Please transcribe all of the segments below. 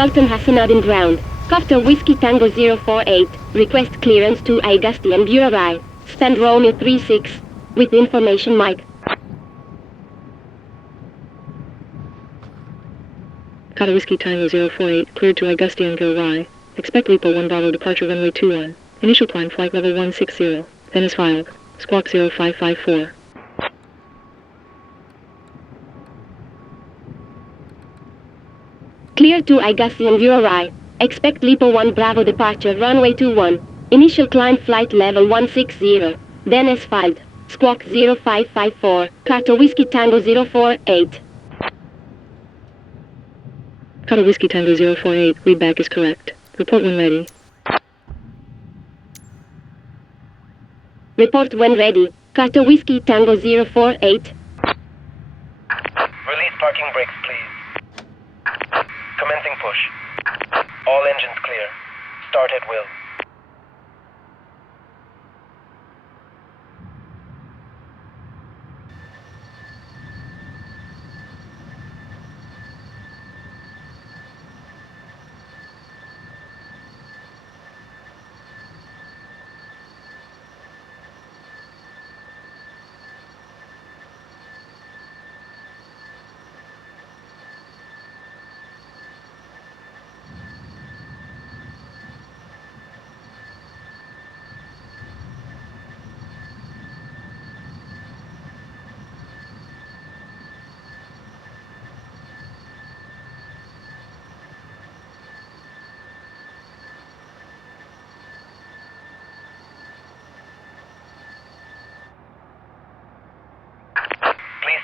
Sultan Hassanudin ground. Copter Whiskey Tango 048. Request clearance to Agusti and Burai. Stand Romeo 36. With information Mike. Copter Whiskey Tango 048. Cleared to Agusti and Burai. Expect Lipo 1 Bravo departure runway 21. Initial climb flight level 160. Then is filed. Squawk 0554. Clear to Agusti and Burai. Expect Lipo 1 Bravo departure runway 21. Initial climb flight level 160. Then is filed. Squawk 0554. Copter Whiskey Tango 048. Copter Whiskey Tango 048. Readback is correct. Report when ready. Report when ready. Copter Whiskey Tango 048. Release parking brakes, please. Commencing push. All engines clear. Start at will.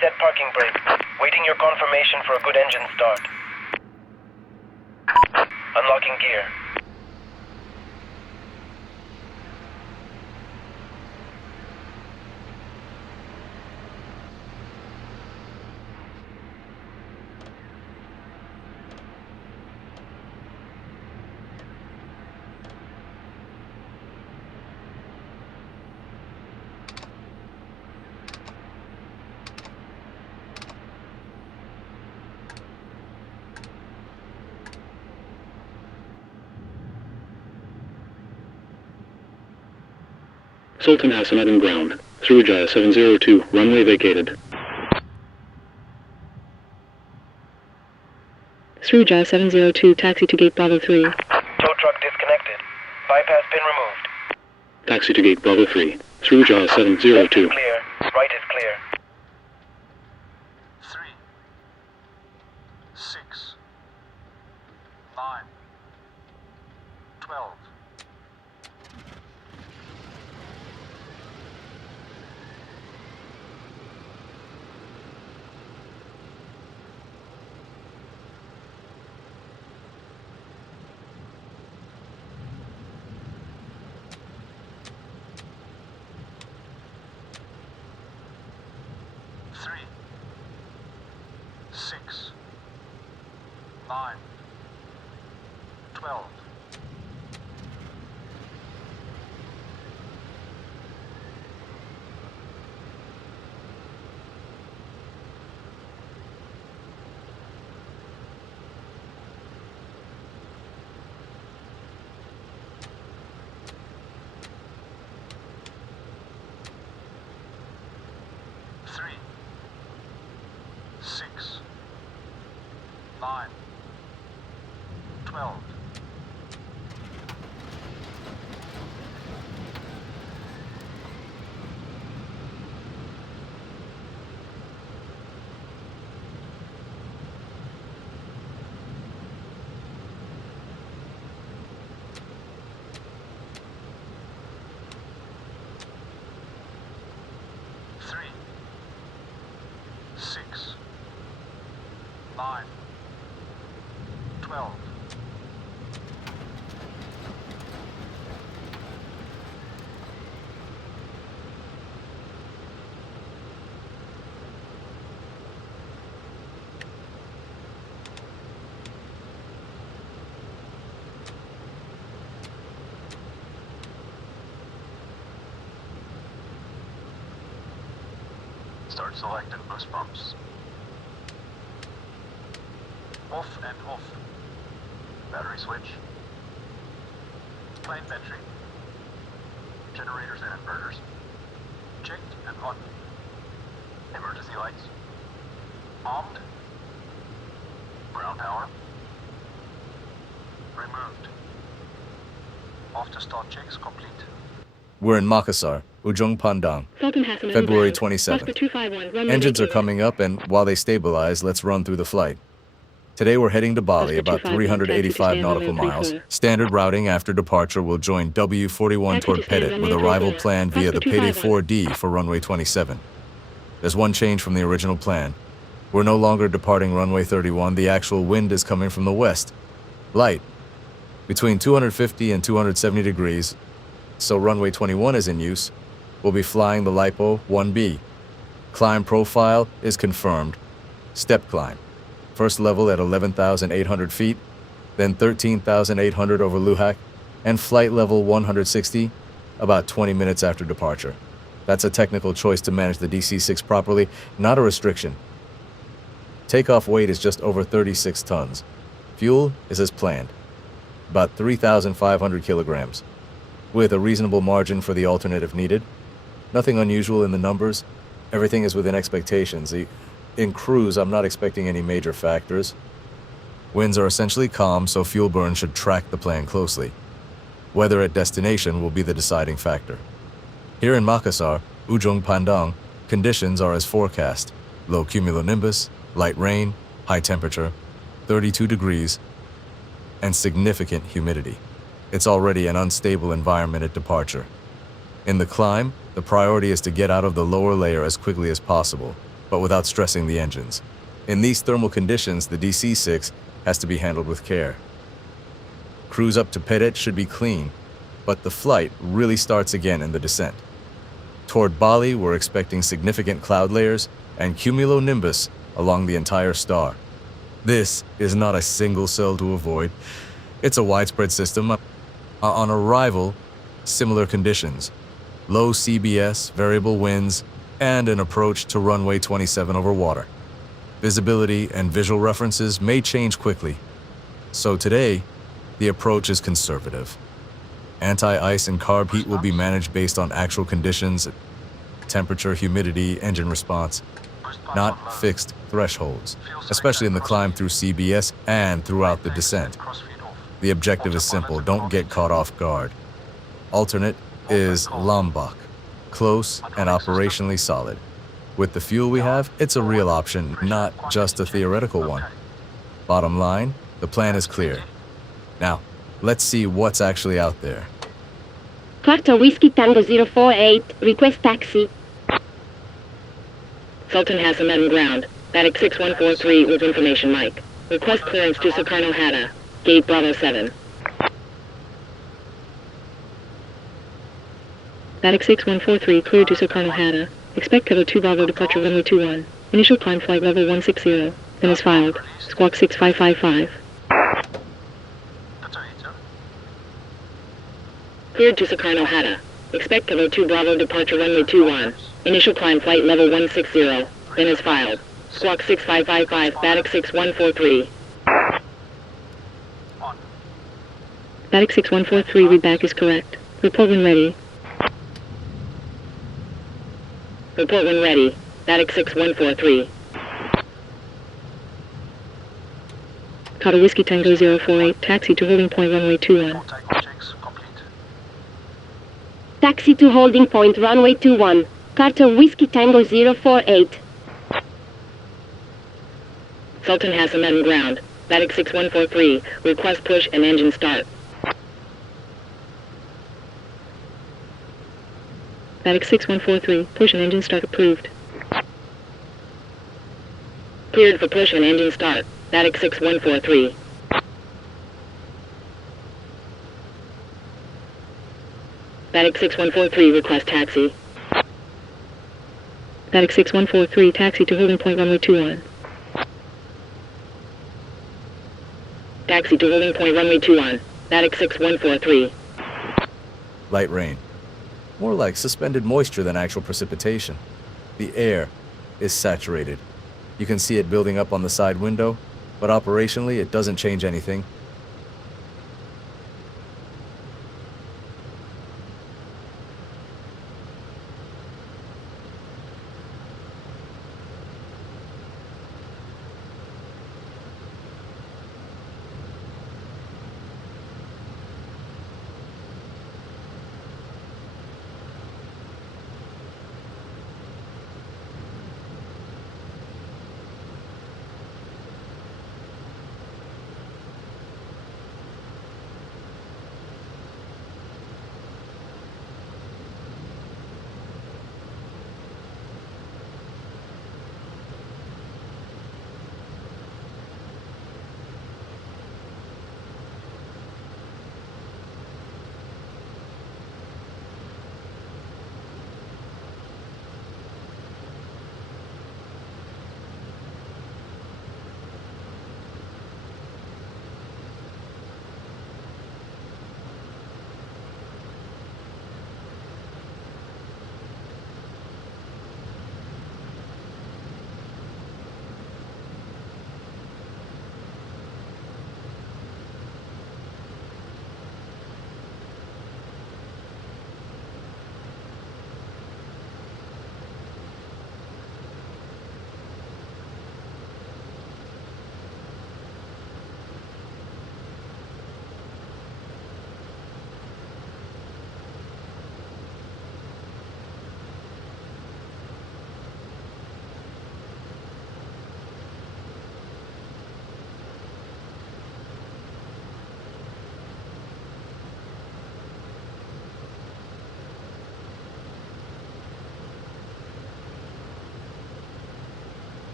Set parking brake. Waiting your confirmation for a good engine start. Unlocking gear. Sultan Hassanudin ground. Srujaya 702, runway vacated. Srujaya 702, taxi to gate Bravo 3. Tow truck disconnected. Bypass pin removed. Taxi to gate Bravo 3. Srujaya 702. Left is clear. Right is clear. 3, 6, 9, 12. Three, 6, 9, 12. Three, 6, 9, 12. Three, 6, 9, 12. Start selecting boost pumps. Off and off. Battery switch. Plane battery. Generators and inverters. Checked and on. Emergency lights. Armed. Ground power. Removed. After start checks complete. We're in Makassar, Ujung Pandang, Sultan Hassan February inbound. 27th. Oscar 251, runway Engines are 18. coming up, and while they stabilize, let's run through the flight. Today we're heading to Bali, Oscar about 251, 385 taxi to nautical runway miles. 34. Standard routing after departure will join W41 Taxi toward to stand Petit, with runway arrival 34. planned via Oscar the Payday 251. 4D for runway 27. There's one change from the original plan. We're no longer departing runway 31, the actual wind is coming from the west. Light, between 250 and 270 degrees, so runway 21 is in use. We'll be flying the LiPo 1B. Climb profile is confirmed. Step climb. First level at 11,800 feet, then 13,800 over Luhak, and flight level 160 about 20 minutes after departure. That's a technical choice to manage the DC-6 properly, not a restriction. Takeoff weight is just over 36 tons. Fuel is as planned, about 3,500 kilograms, with a reasonable margin for the alternate if needed. Nothing unusual in the numbers. Everything is within expectations. In cruise, I'm not expecting any major factors. Winds are essentially calm, so fuel burn should track the plan closely. Weather at destination will be the deciding factor. Here in Makassar, Ujung Pandang, conditions are as forecast. Low cumulonimbus, light rain, high temperature, 32 degrees, and significant humidity. It's already an unstable environment at departure. In the climb, the priority is to get out of the lower layer as quickly as possible, but without stressing the engines. In these thermal conditions, the DC-6 has to be handled with care. Cruise up to Petit should be clean, but the flight really starts again in the descent. Toward Bali, we're expecting significant cloud layers and cumulonimbus along the entire star. This is not a single cell to avoid. It's a widespread system. On arrival, similar conditions. Low CBS, variable winds, and an approach to runway 27 over water. Visibility and visual references may change quickly. So today, the approach is conservative. Anti-ice and carb heat will be managed based on actual conditions, temperature, humidity, engine response, not fixed thresholds, especially in the climb through CBS and throughout the descent. The objective is simple, don't get caught off guard. Alternate is Lombok, close and operationally solid. With the fuel we have, it's a real option, not just a theoretical one. Bottom line, the plan is clear. Now, let's see what's actually out there. Quarter Whiskey Tango 048, request taxi. Sultan Hassan on ground. Static 6143 with information mic. Request clearance to Sukarno Hatta. Gate Bravo 7. Static 6143 cleared to Sukarno Hatta. Expect cover 2 Bravo departure runway 21. Initial climb flight level 160. Then is filed. Squawk 6555. Cleared to Sukarno Hatta. Expect cover 2 Bravo departure runway 21. Initial climb flight level 160. Then is filed. Squawk 6555, Static 6143. Static 6143, readback is correct. Report when ready. Report when ready. Static 6143. Carter Whiskey Tango 048, taxi to holding point runway 21. Taxi to holding point runway 21. Carter Whiskey Tango 048. Sultan Hassan on ground. Static 6143, request push and engine start. Static 6143, push and engine start approved. Cleared for push and engine start. Static 6143. Static 6143, request taxi. Static 6143, taxi to holding point runway 21. Taxi to holding point runway 21. Static 6143. Light rain. More like suspended moisture than actual precipitation. The air is saturated. You can see it building up on the side window, but operationally it doesn't change anything.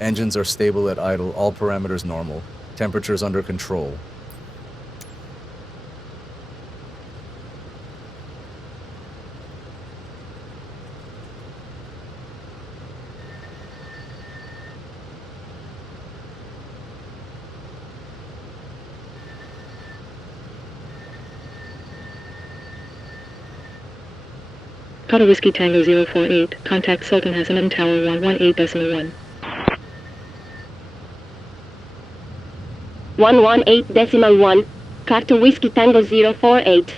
Engines are stable at idle, all parameters normal. Temperatures under control. Papa Whiskey Tango 048, contact Sultan Hassan and Tower 118.1. 118.1, Carter Whiskey Tango 048.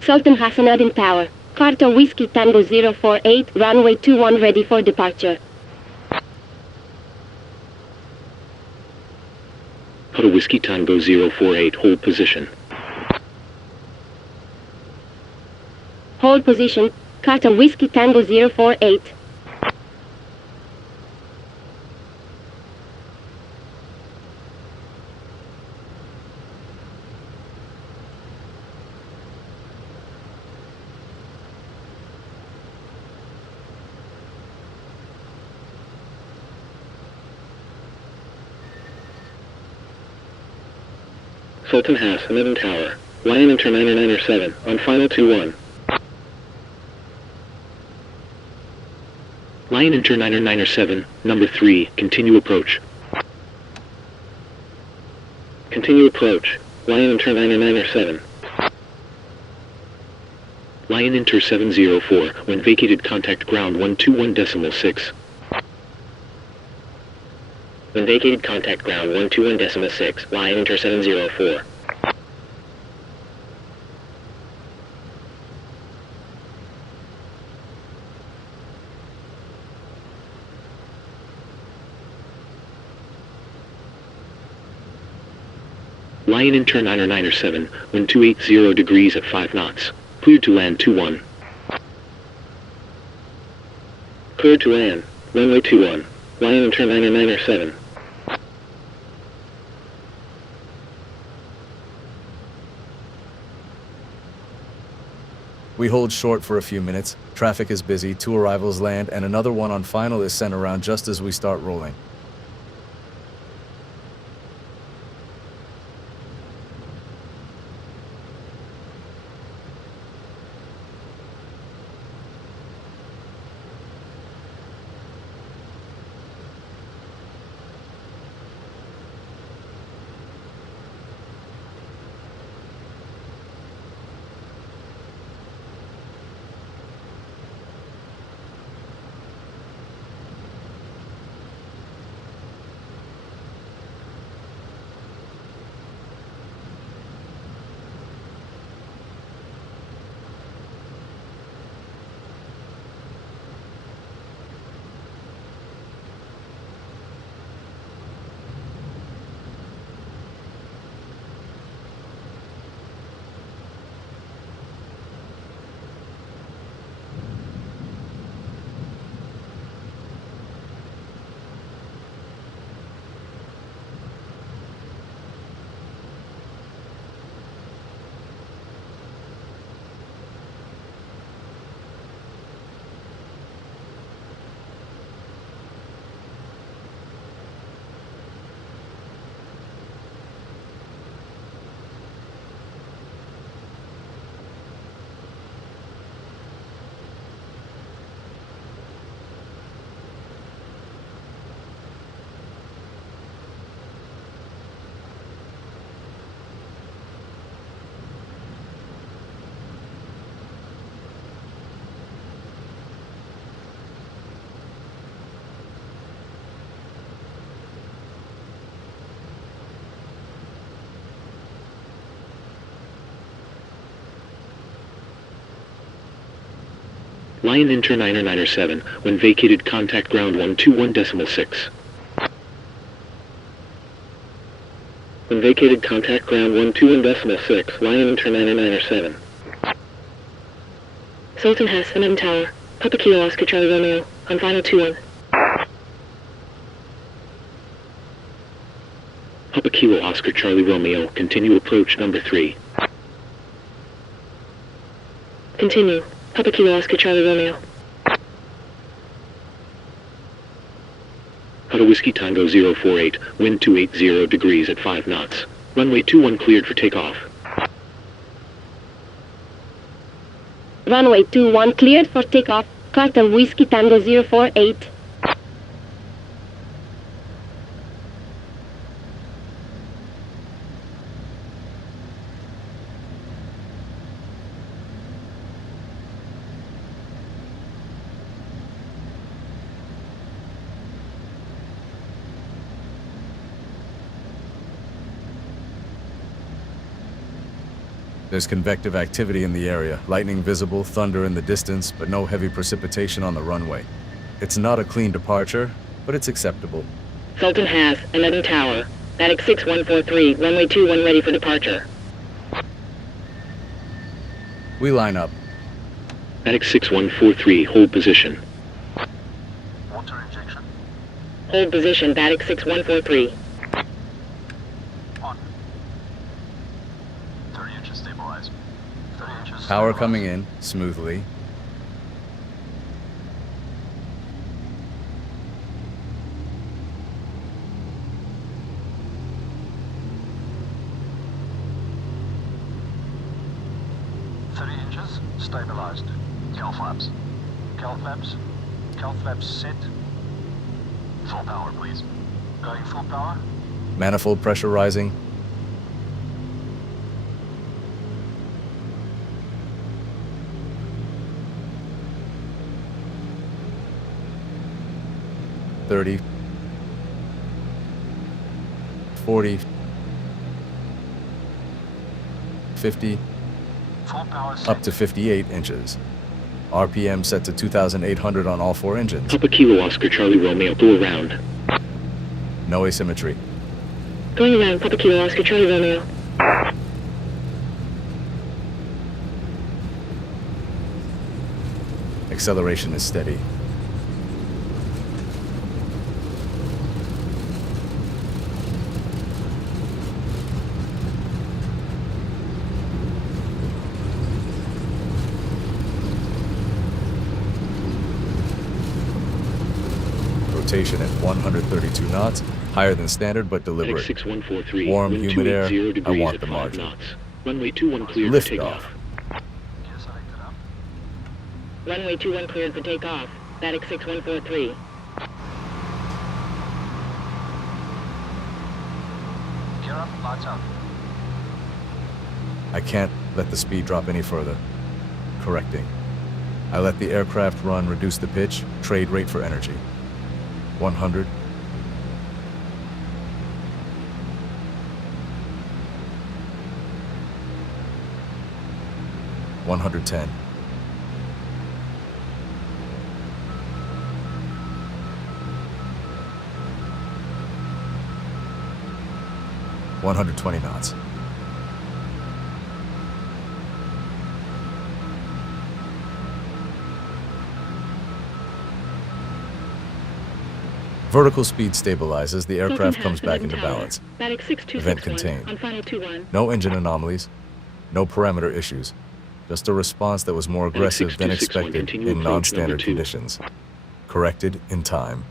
Sultan Hassanad in Tower, Carter Whiskey Tango 048, runway 21 ready for departure. Papa Whiskey Tango 048, hold position. Hold position, Carter Whiskey Tango 048. Sultan Hassan and Tower, Lion Inter 997, on final 21. Lion Inter 997, number 3, continue approach. Continue approach, Lion Inter 997. Lion Inter 704, when vacated contact ground 121.6. When vacated contact ground 121.6, Lion Inter 704. Lion Inter 997, wind 280 degrees at 5 knots. Cleared to land 21. Cleared to land, runway 21. Lion Inter 997. We hold short for a few minutes. Traffic is busy, 2 arrivals land, and another one on final is sent around just as we start rolling. Lion Inter 997, when vacated contact ground 121.6. When vacated contact ground 121.6, Lion Inter 997. Sultan Hassan and Tower, Papa Kilo Oscar Charlie Romeo, on final 21. Papa Kilo Oscar Charlie Romeo, continue approach number 3. Continue. Papa Kilo Oscar Charlie Romeo. Hotel Whiskey Tango 048, wind 280 degrees at 5 knots. Runway 21 cleared for takeoff. Runway 21 cleared for takeoff. Cartel Whiskey Tango 048. There's convective activity in the area, lightning visible, thunder in the distance, but no heavy precipitation on the runway. It's not a clean departure, but it's acceptable. Sultan has 11 tower. Static 6143, runway 21 ready for departure. We line up. Static 6143, hold position. Water injection. Hold position, Static 6143. On. 30 inches stabilized. 30 inches Power stabilized. coming in, smoothly. Stabilized. Cal flaps. Cal flaps. Cal flaps set. Full power, please. Going full power. Manifold pressure rising. $30, $40, $50, Full power set. up to 58 inches. RPM set to 2,800 on all 4 engines. Papa Kilo Oscar Charlie Romeo, go around. No asymmetry. Going around, Papa Kilo Oscar Charlie Romeo. Acceleration is steady. Rotation at 132 knots, higher than standard but Static deliberate. 6143, Warm, wind humid air, 280 I degrees want at the 5 margin. knots. Runway 21 cleared Lift for takeoff. off. Gear selected up. Runway 21 cleared for takeoff. Static 6143. Gear up. Lights out. I can't let the speed drop any further. Correcting. I let the aircraft run, reduce the pitch, trade rate for energy. 100. 110. 120 knots. Vertical speed stabilizes, the aircraft comes back into balance. Static 6261. Event contained. On final 21. No engine anomalies, no parameter issues. Just a response that was more aggressive than 6261, expected continue in approach non-standard number 2. conditions. Corrected in time.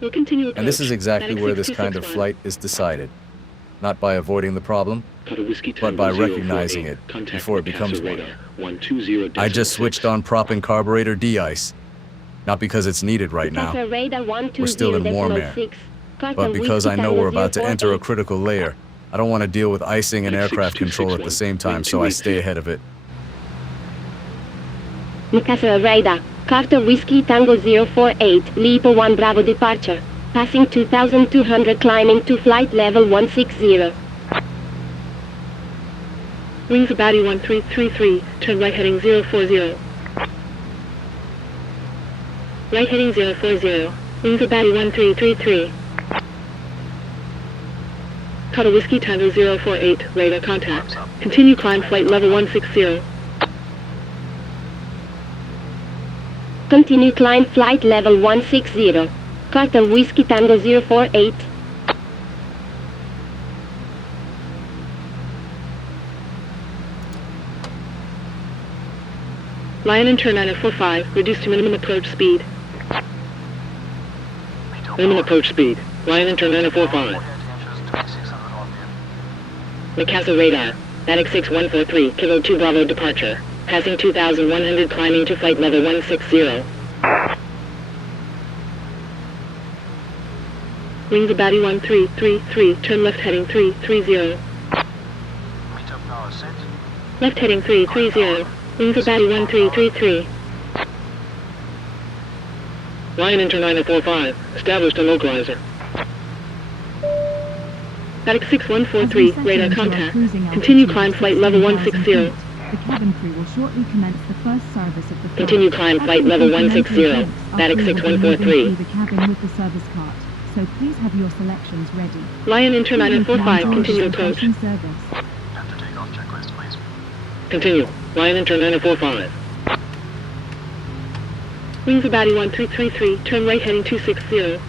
We'll continue approach. And this is exactly Static where this kind of 6261. flight is decided. Not by avoiding the problem, Hotel Whiskey but Tango by 048, recognizing it contact before it becomes Makassar one. radar, 120 I just switched on prop and carburetor de-ice. Not because it's needed right now, Makassar radar We're still in warm air. 120.6. but because I know we're about to enter a critical layer. I don't want to deal with icing and aircraft control at the same time, so I stay ahead of it. Makassar radar. Carter Whiskey Tango 048. Lipo 1 Bravo departure. Passing 2,200 climbing to flight level 160. Wings about 1333. Turn right heading 040. Right heading 040. Wings about 1333. Hotel Whiskey Tango 048. Radar contact. Continue climb flight level 160. Continue climb flight level 160. Carter Whiskey Tango 048. Lion and turn 9045, reduced to minimum approach speed. Minimum approach speed. Lion and turn 9045. Makassar radar. Attic 6143, Kilo 2 Bravo departure. Passing 2100, climbing to flight level 160. Wings about 1333, turn left heading 330. Meter power set. Left heading 330, wings about 1333. Lion and turn 9045, established a localizer. Attic 6143, radar contact. Continue climb flight level 160. The cabin crew will shortly commence the first service of the flight. Continue climb flight level 160, Attic 6143. The cabin with the service cart, so please have your selections ready. Lion and turn 9045, continue approach. Service. After takeoff checklist, please. Continue. Lion and turn 9045. Wings about 1333, turn right heading 260.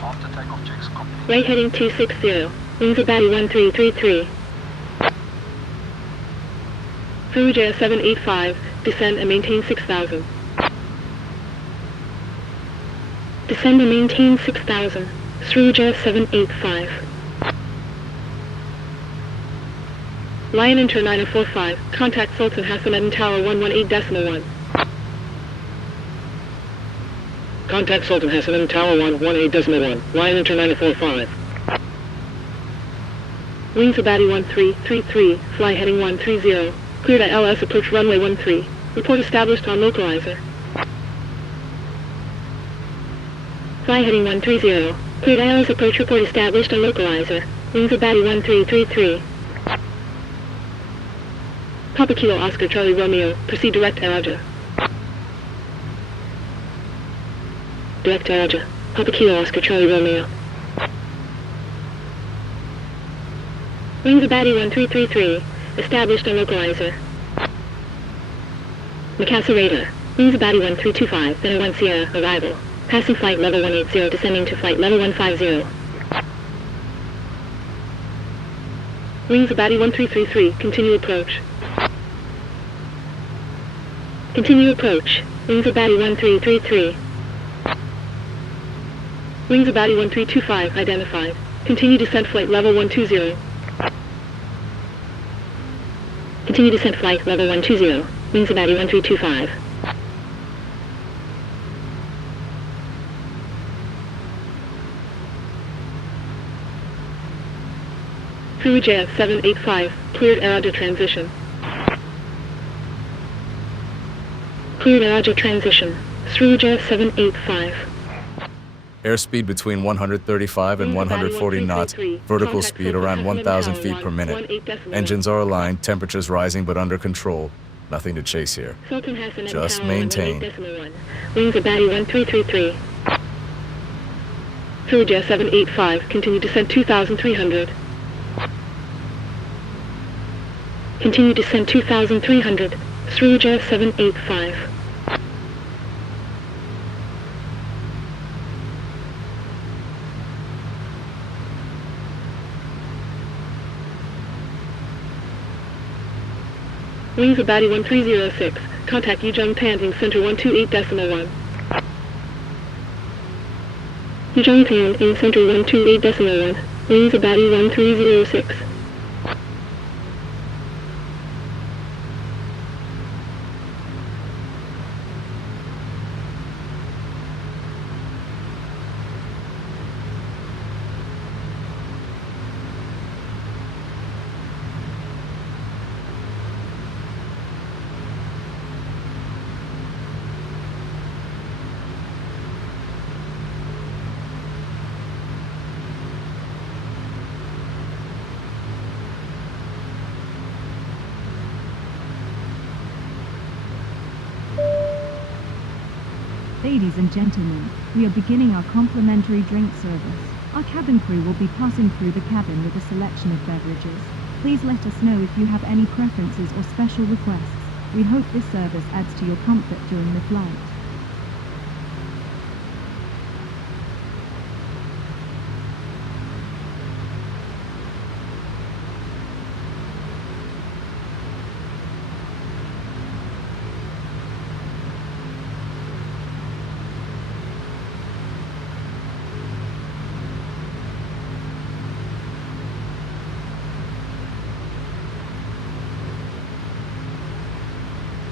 After takeoff checks complete. Right heading 260, wings about 1333. Furuja 785, descend and maintain 6000. Descend and maintain 6000. Sruja 785. Lion and turn 9045, contact Sultan Hassan and Tower 118.1. Contact Sultan Hassan and Tower 118.1. Lion and turn 9045. Wings about 1333, fly heading 130. Cleared at ILS approach runway 13. Report established on localizer. Fly heading 130. Cleared ILS approach report established on localizer. Wings about 1333. Papa Kilo Oscar Charlie Romeo, proceed direct Araja. Direct Araja. Papa Kilo Oscar Charlie Romeo. Wings about 1333. Established on localizer. Makassar radar. Wings about 1325, then 1 Sierra, arrival. Passing flight level 180, descending to flight level 150. Wings about 1333, continue approach. Continue approach. Wings about 1333. Wings about 1325, identified. Continue descent flight level 120. Continue descent flight level 120. Wings about 1325. Furuja 785, cleared Araja transition. Cleared Araja transition. Furuja 785. Airspeed between 135 and 140 knots, vertical speed around 1,000 feet per minute. Engines are aligned, temperatures rising but under control. Nothing to chase here. Just maintain. Wings about 1333. Furuja 785, continue descent 2,300. Continue descent 2,300. Furuja 785. Wings about 1306. Contact Ujung Pandang Center 128.1. Ujung Pandang Center 128.1. Wings about 1306. Ladies and gentlemen, we are beginning our complimentary drink service. Our cabin crew will be passing through the cabin with a selection of beverages. Please let us know if you have any preferences or special requests. We hope this service adds to your comfort during the flight.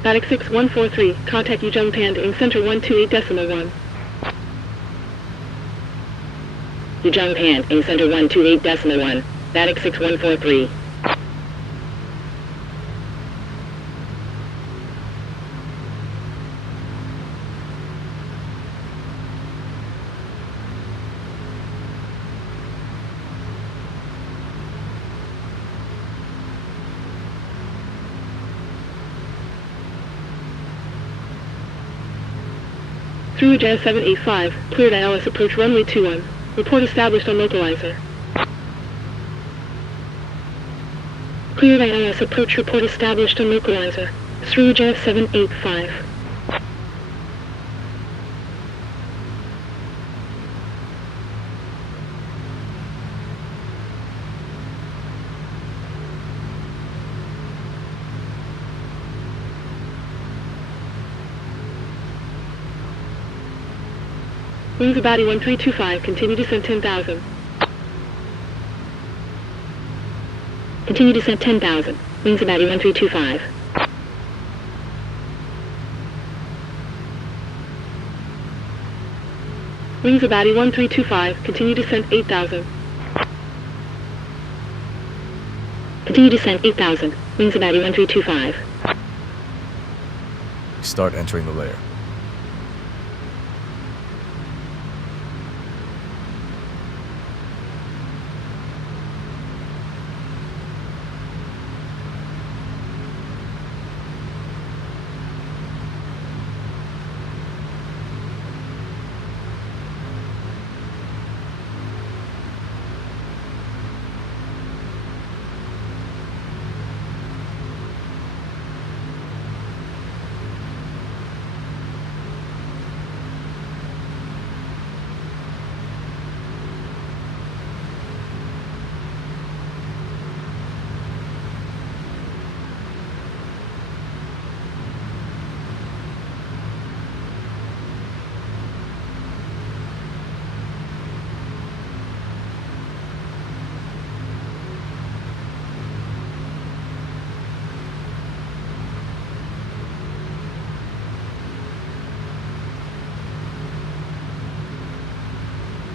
Attic 6143, contact Ujung Pandang, center 128.1. Ujung Pandang, center 128.1. Attic 6143. Through Jazz 785, cleared ILS approach runway 21. Report established on localizer. Cleared ILS approach, report established on localizer. Through Jazz 785. Wings of Bali 1325, continue descent 10,000. Continue descent 10,000. Wings of Bali 1325. Wings of Bali 1325, continue descent 8,000. Continue descent 8,000. Wings of Bali 1325. Start entering the layer.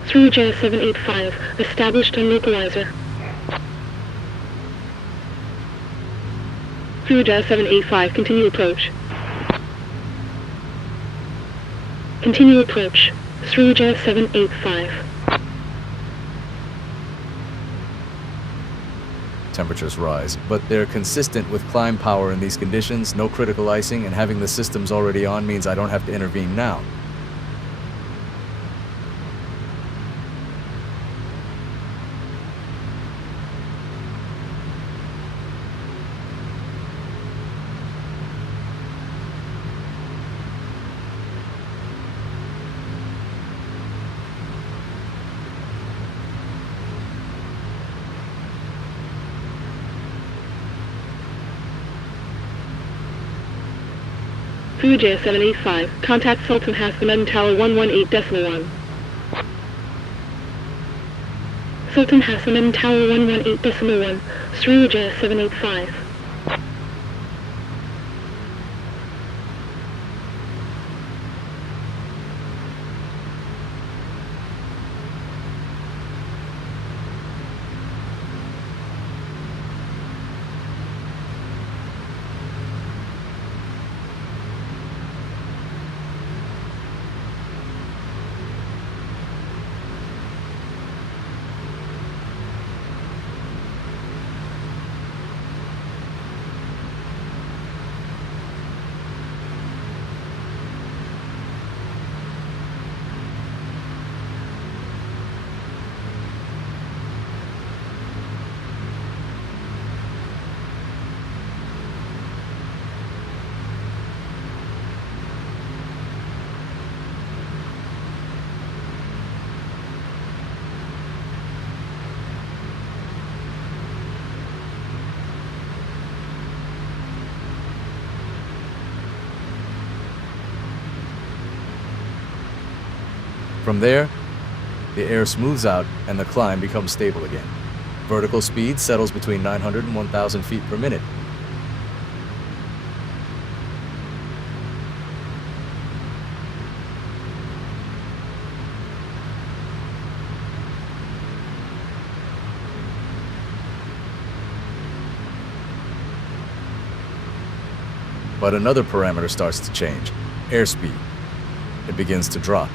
Through Jazz 785, established on localizer. Through Jazz 785, continue approach. Continue approach. Through Jazz 785. Temperatures rise, but they're consistent with climb power in these conditions, no critical icing, and having the systems already on means I don't have to intervene now. Through Jazz 785, contact Sultan Hassaman Tower 118.1. Sultan Hassaman Tower 118.1, through Jazz 785. From there, the air smooths out and the climb becomes stable again. Vertical speed settles between 900 and 1,000 feet per minute. But another parameter starts to change, airspeed. It begins to drop.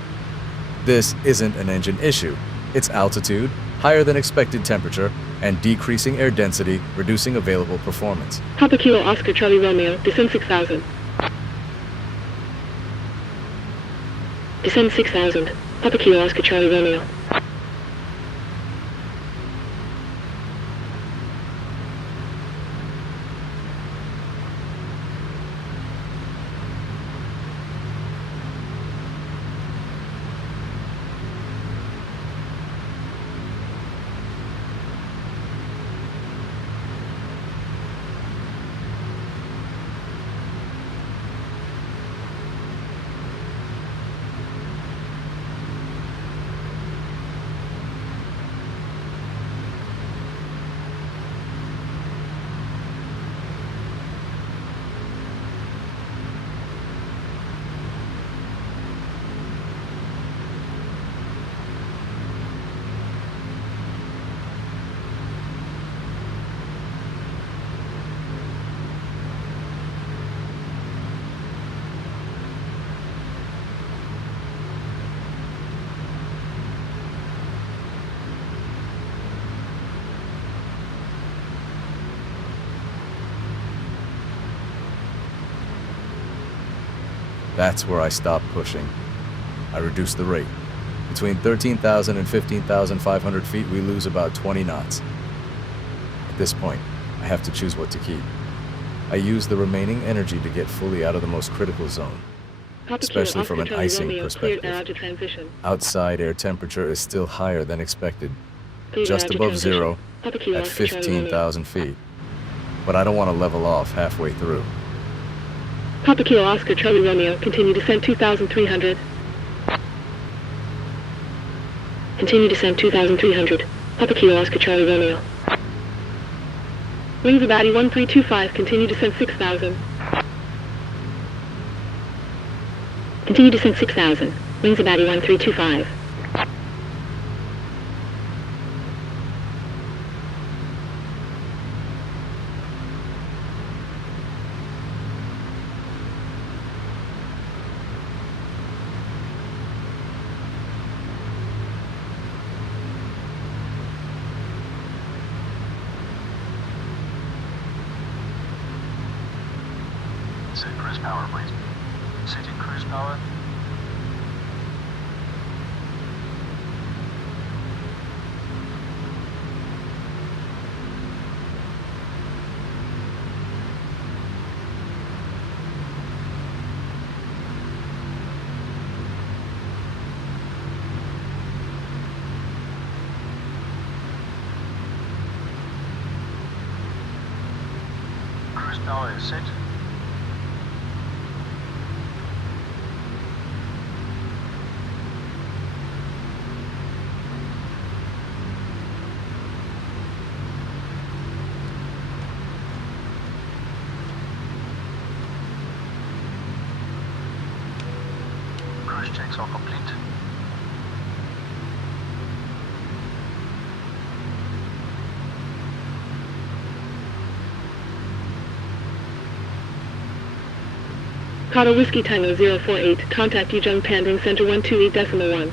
This isn't an engine issue. It's altitude, higher than expected temperature, and decreasing air density, reducing available performance. Papa Kilo Oscar Charlie Romeo, descend 6,000. Descend 6,000. Papa Kilo Oscar Charlie Romeo. That's where I stopped pushing. I reduced the rate. Between 13,000 and 15,500 feet, we lose about 20 knots. At this point, I have to choose what to keep. I use the remaining energy to get fully out of the most critical zone, especially from an icing perspective. Outside air temperature is still higher than expected, just above zero at 15,000 feet. But I don't want to level off halfway through. Papa Kilo Oscar Charlie Romeo, continue descent 2,300. Continue descent 2,300. Papa Kilo Oscar Charlie Romeo. Wings about 1325, continue descent 6,000. Continue descent 6,000. Wings about 1325. Set cruise power, please. Setting cruise power. Cruise power is set. Cruise checks are complete. Kata Whiskey Tango 048, contact Ujung Pandang Center 128.1.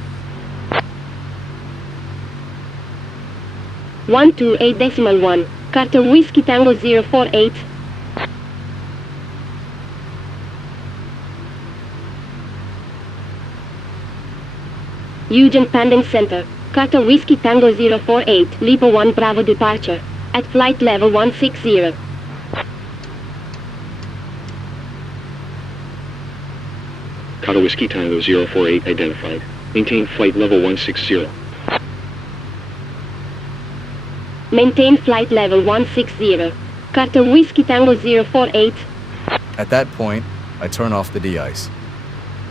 128.1. Carter Whiskey Tango 048. Ujung Pandang Center. Carter Whiskey Tango 048. Lipo 1 Bravo departure. At flight level 160. Kata Whiskey Tango 048 identified. Maintain flight level 160. Maintain flight level 160. Carter Whiskey Tango 048. At that point, I turn off the de-ice.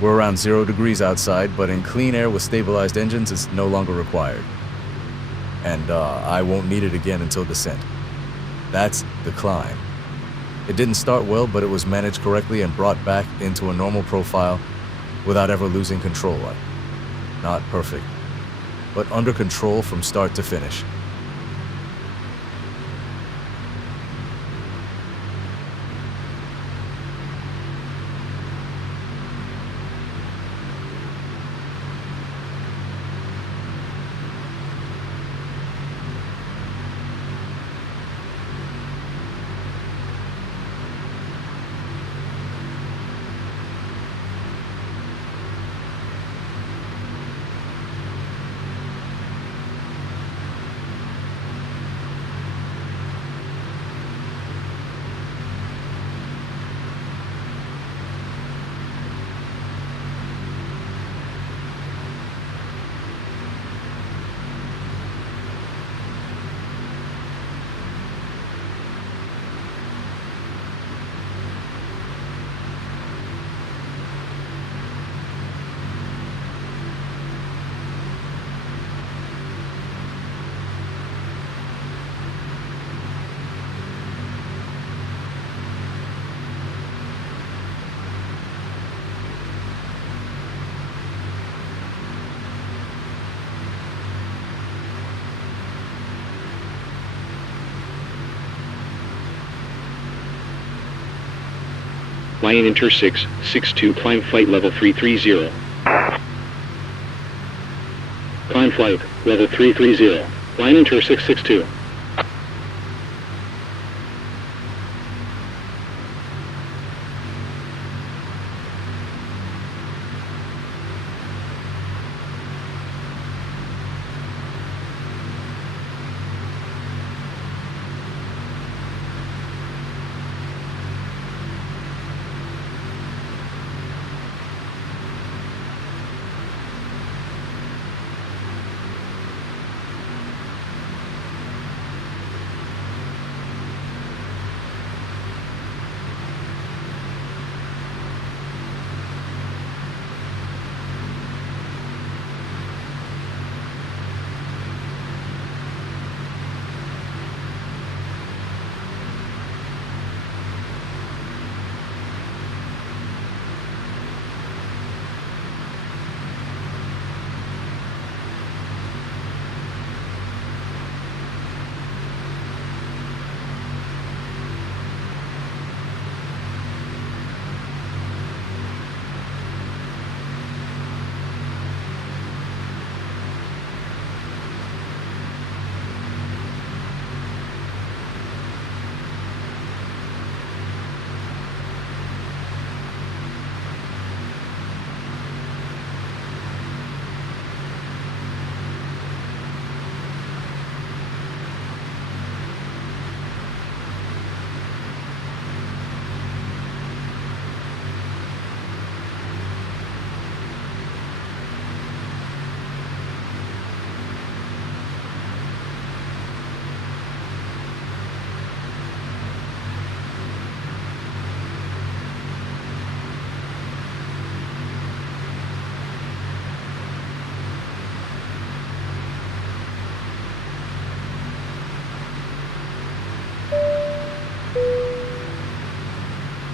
We're around 0 degrees outside, but in clean air with stabilized engines, it's no longer required. And I won't need it again until descent. That's the climb. It didn't start well, but it was managed correctly and brought back into a normal profile without ever losing control. Not perfect, but under control from start to finish. flying Inter 662, climb flight level 330. Climb flight level 330, flying Inter 662.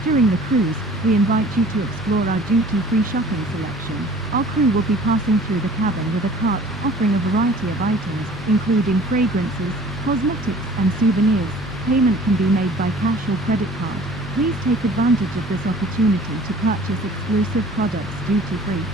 During the cruise, we invite you to explore our duty-free shopping selection. Our crew will be passing through the cabin with a cart offering a variety of items, including fragrances, cosmetics, and souvenirs. Payment can be made by cash or credit card. Please take advantage of this opportunity to purchase exclusive products duty-free.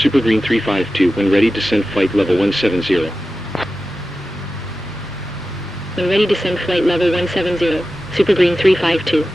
Super Green 352, when ready, descend flight level 170. When ready, descend flight level 170. Super Green 352.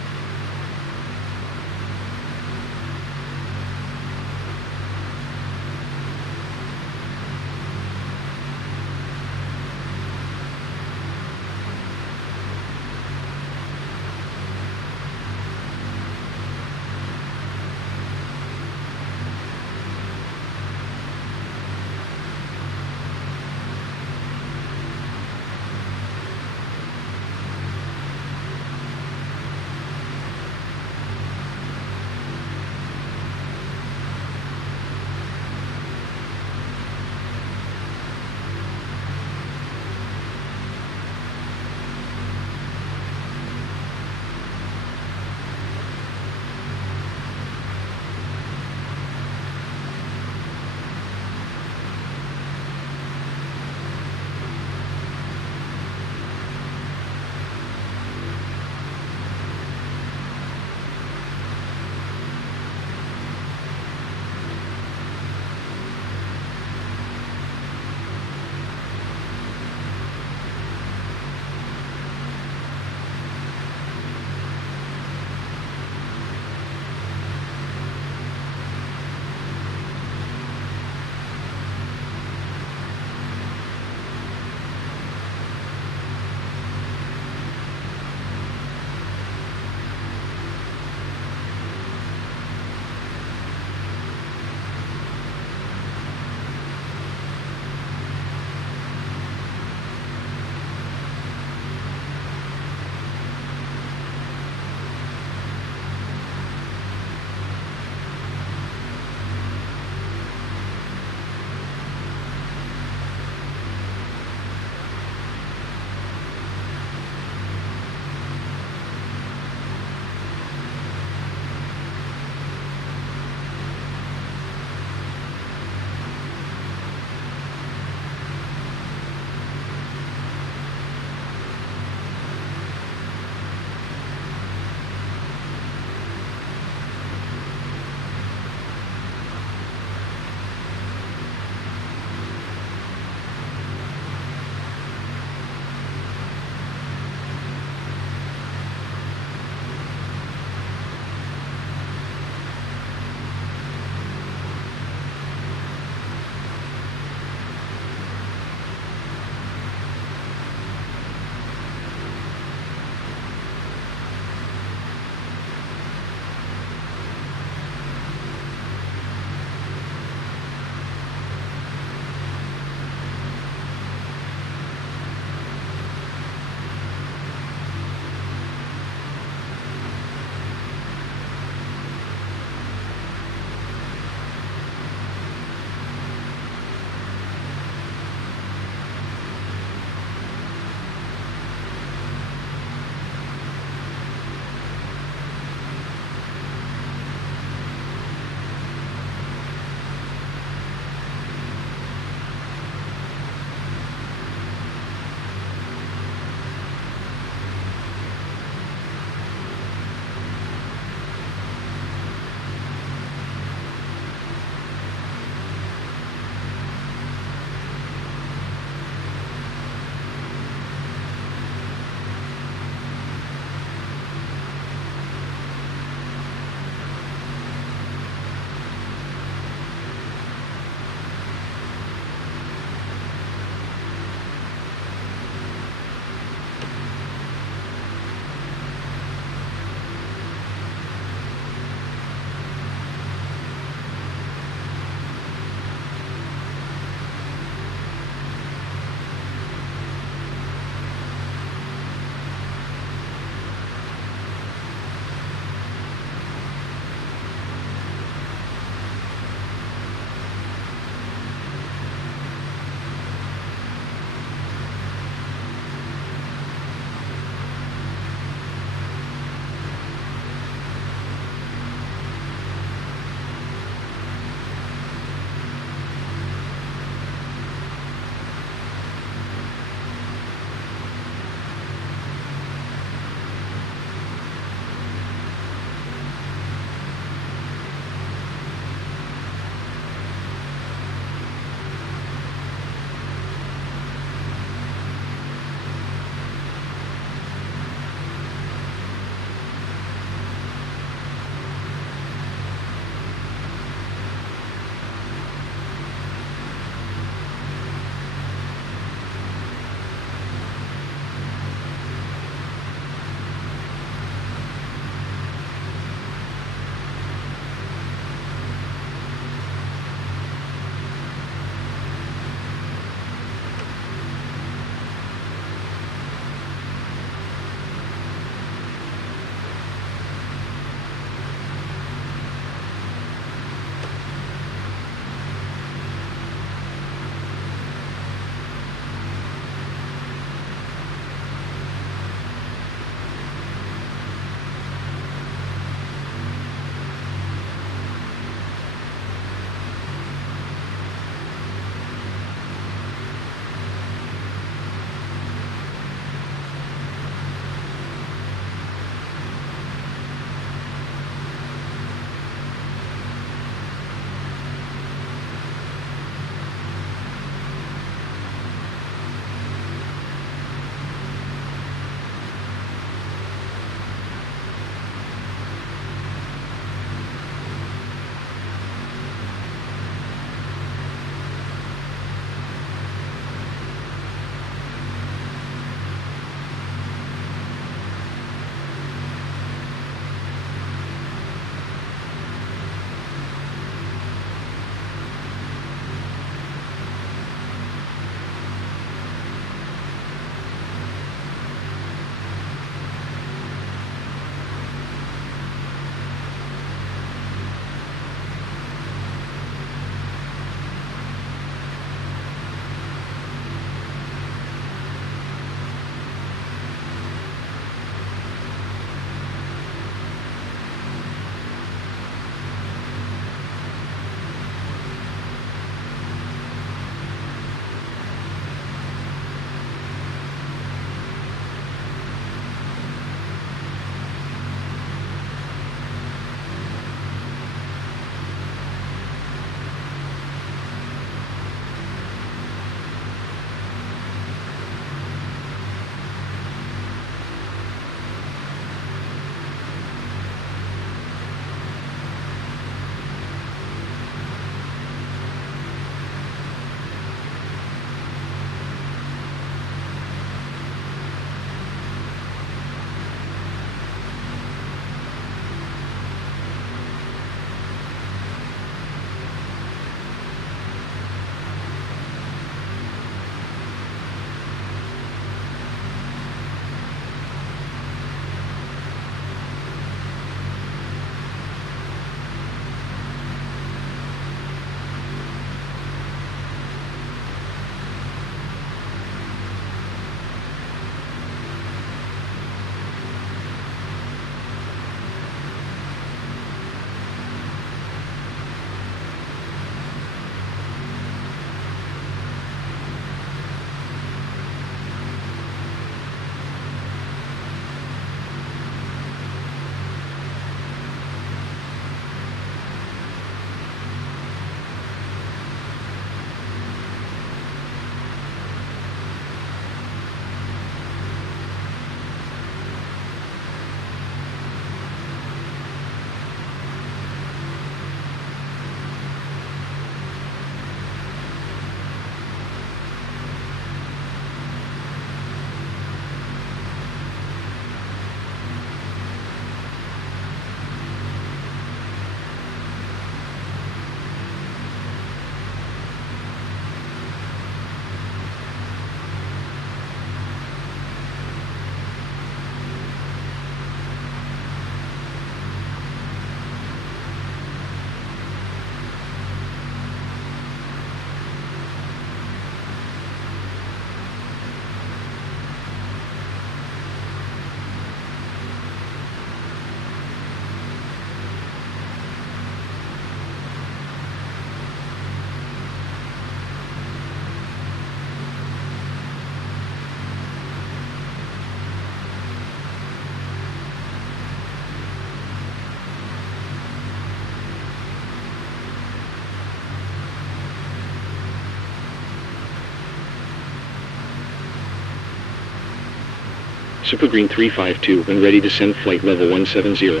Super Green 352 when ready, descend flight level 170.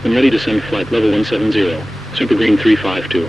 When ready, descend flight level 170. Super Green 352.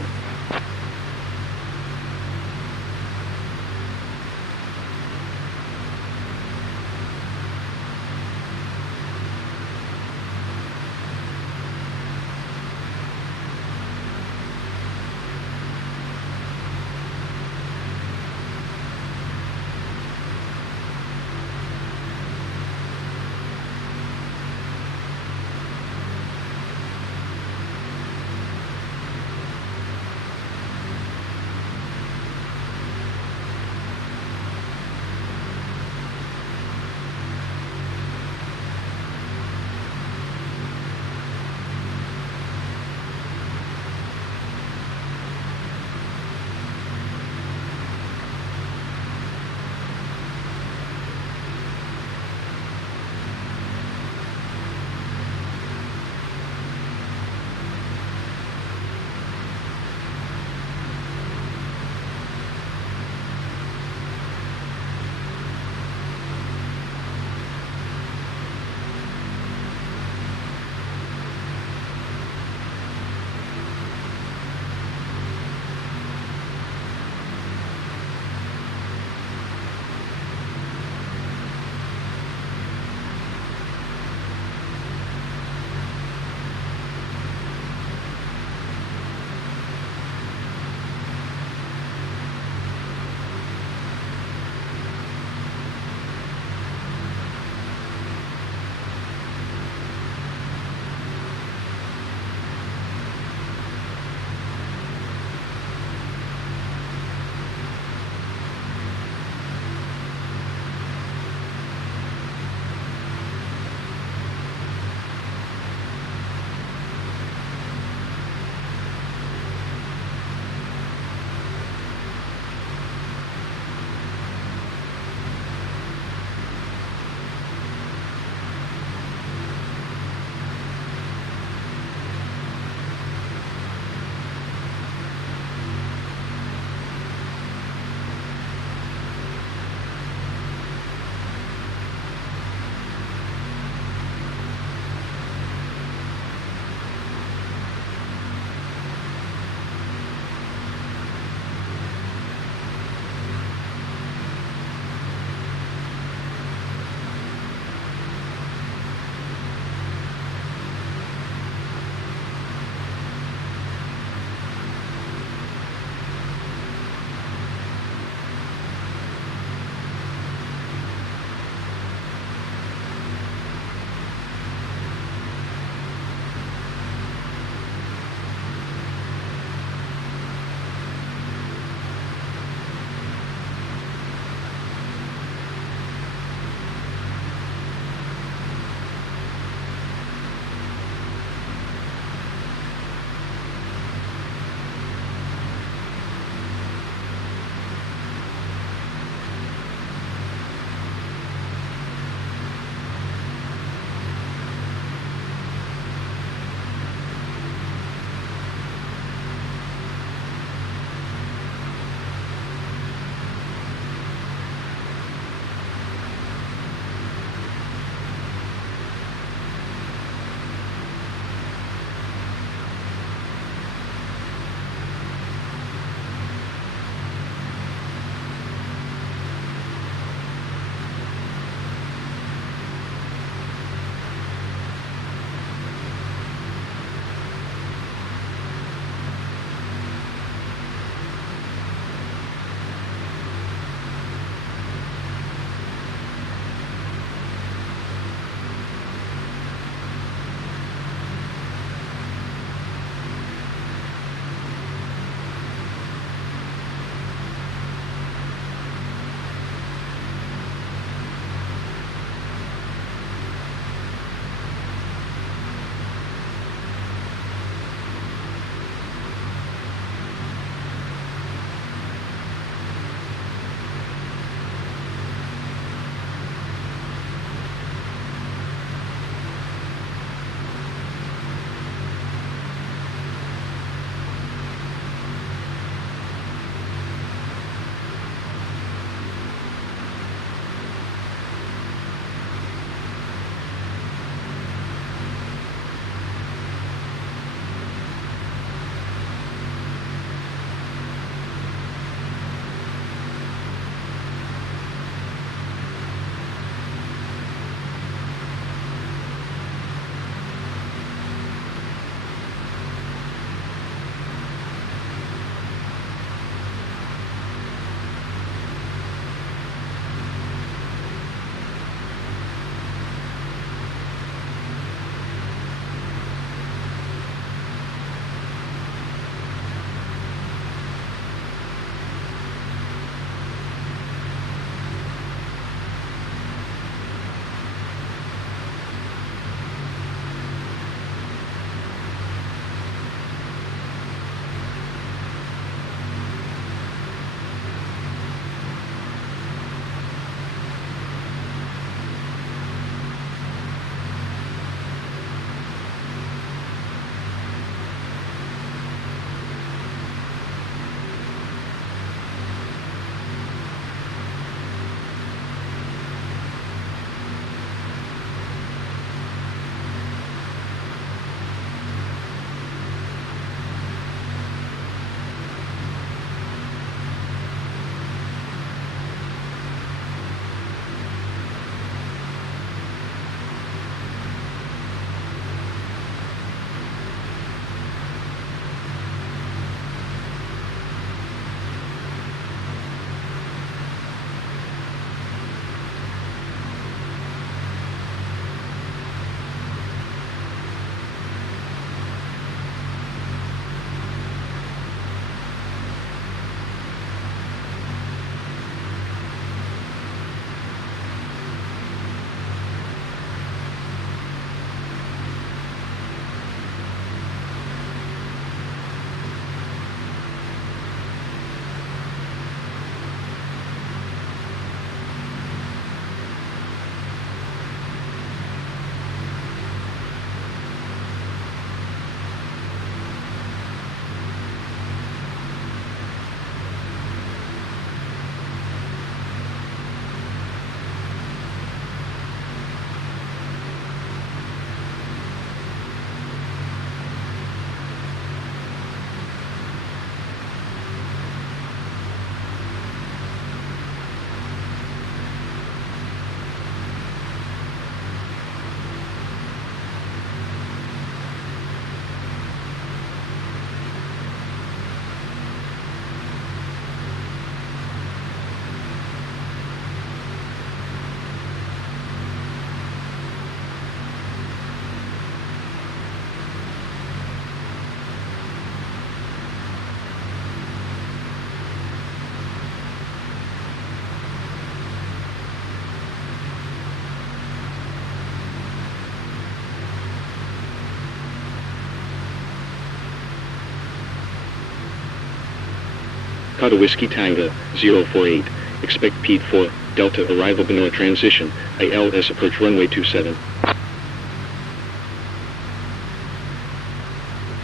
Kata Whiskey Tango 048. Expect Pete 4, Delta arrival Benor transition, ILS approach runway 27.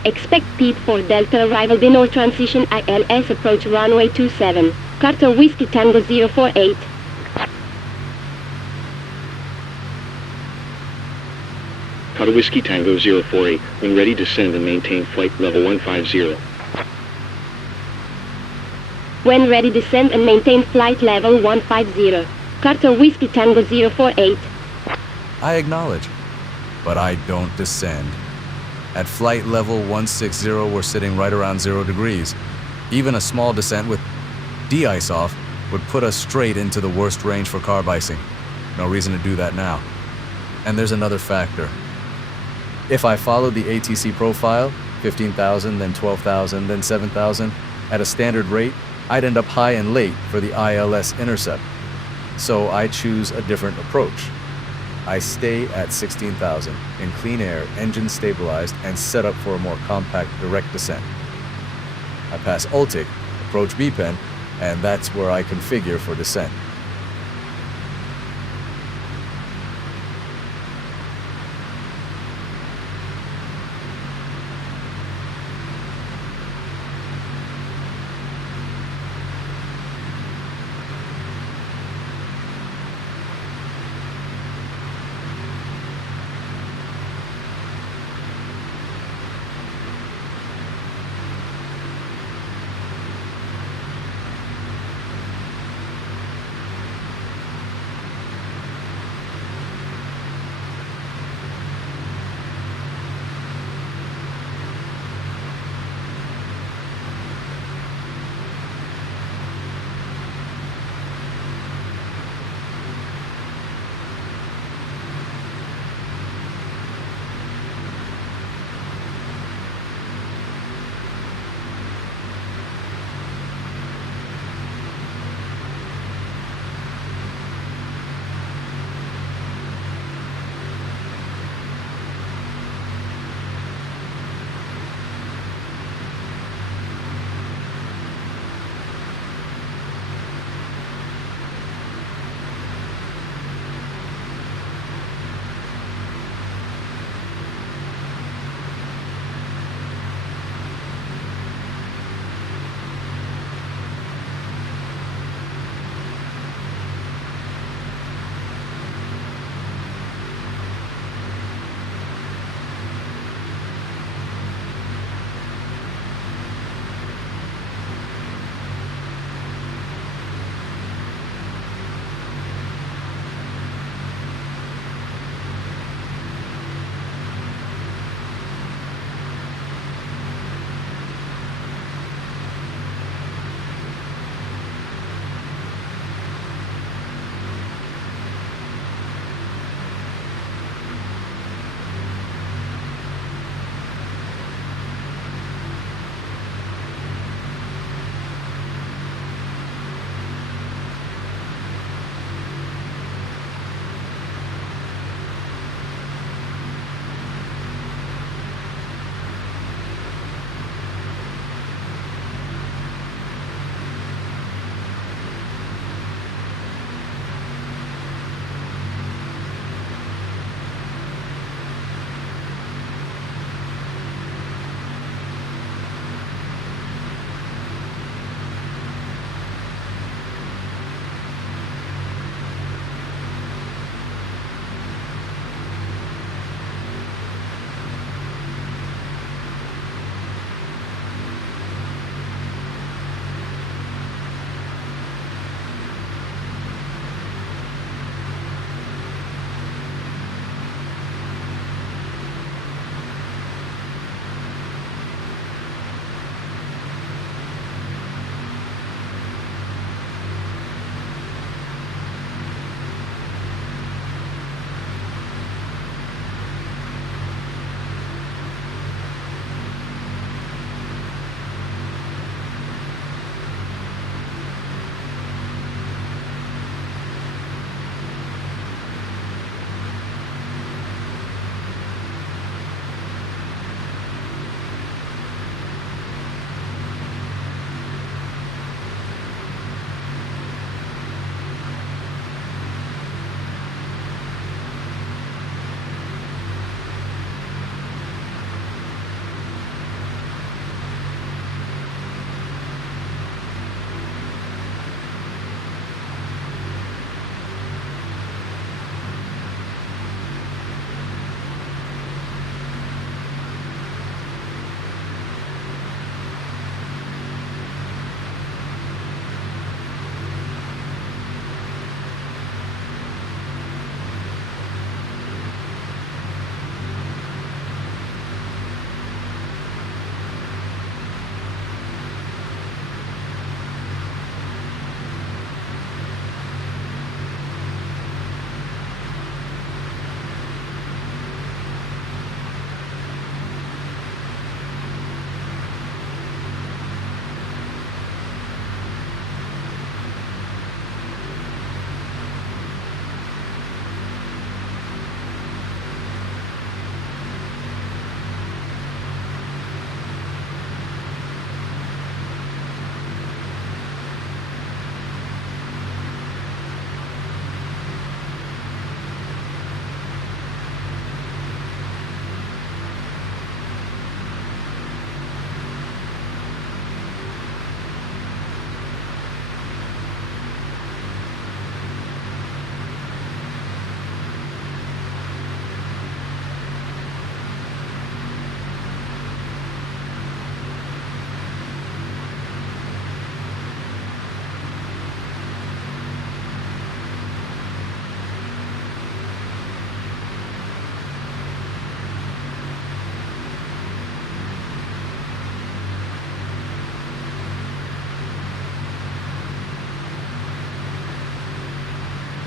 Expect Pete for Delta arrival Benor transition ILS approach runway 27. Carter Whiskey Tango 048. Kata Whiskey Tango 048. When ready, descend and maintain flight level 150. When ready, descend and maintain flight level 150. Carter Whiskey Tango 048. I acknowledge, but I don't descend. At flight level 160, we're sitting right around 0 degrees. Even a small descent with de-ice off would put us straight into the worst range for carb icing. No reason to do that now. And there's another factor. If I followed the ATC profile, 15,000, then 12,000, then 7,000, at a standard rate, I'd end up high and late for the ILS Intercept. So I choose a different approach. I stay at 16,000 in clean air, engine stabilized, and set up for a more compact direct descent. I pass Ultic, approach BPEN, and that's where I configure for descent.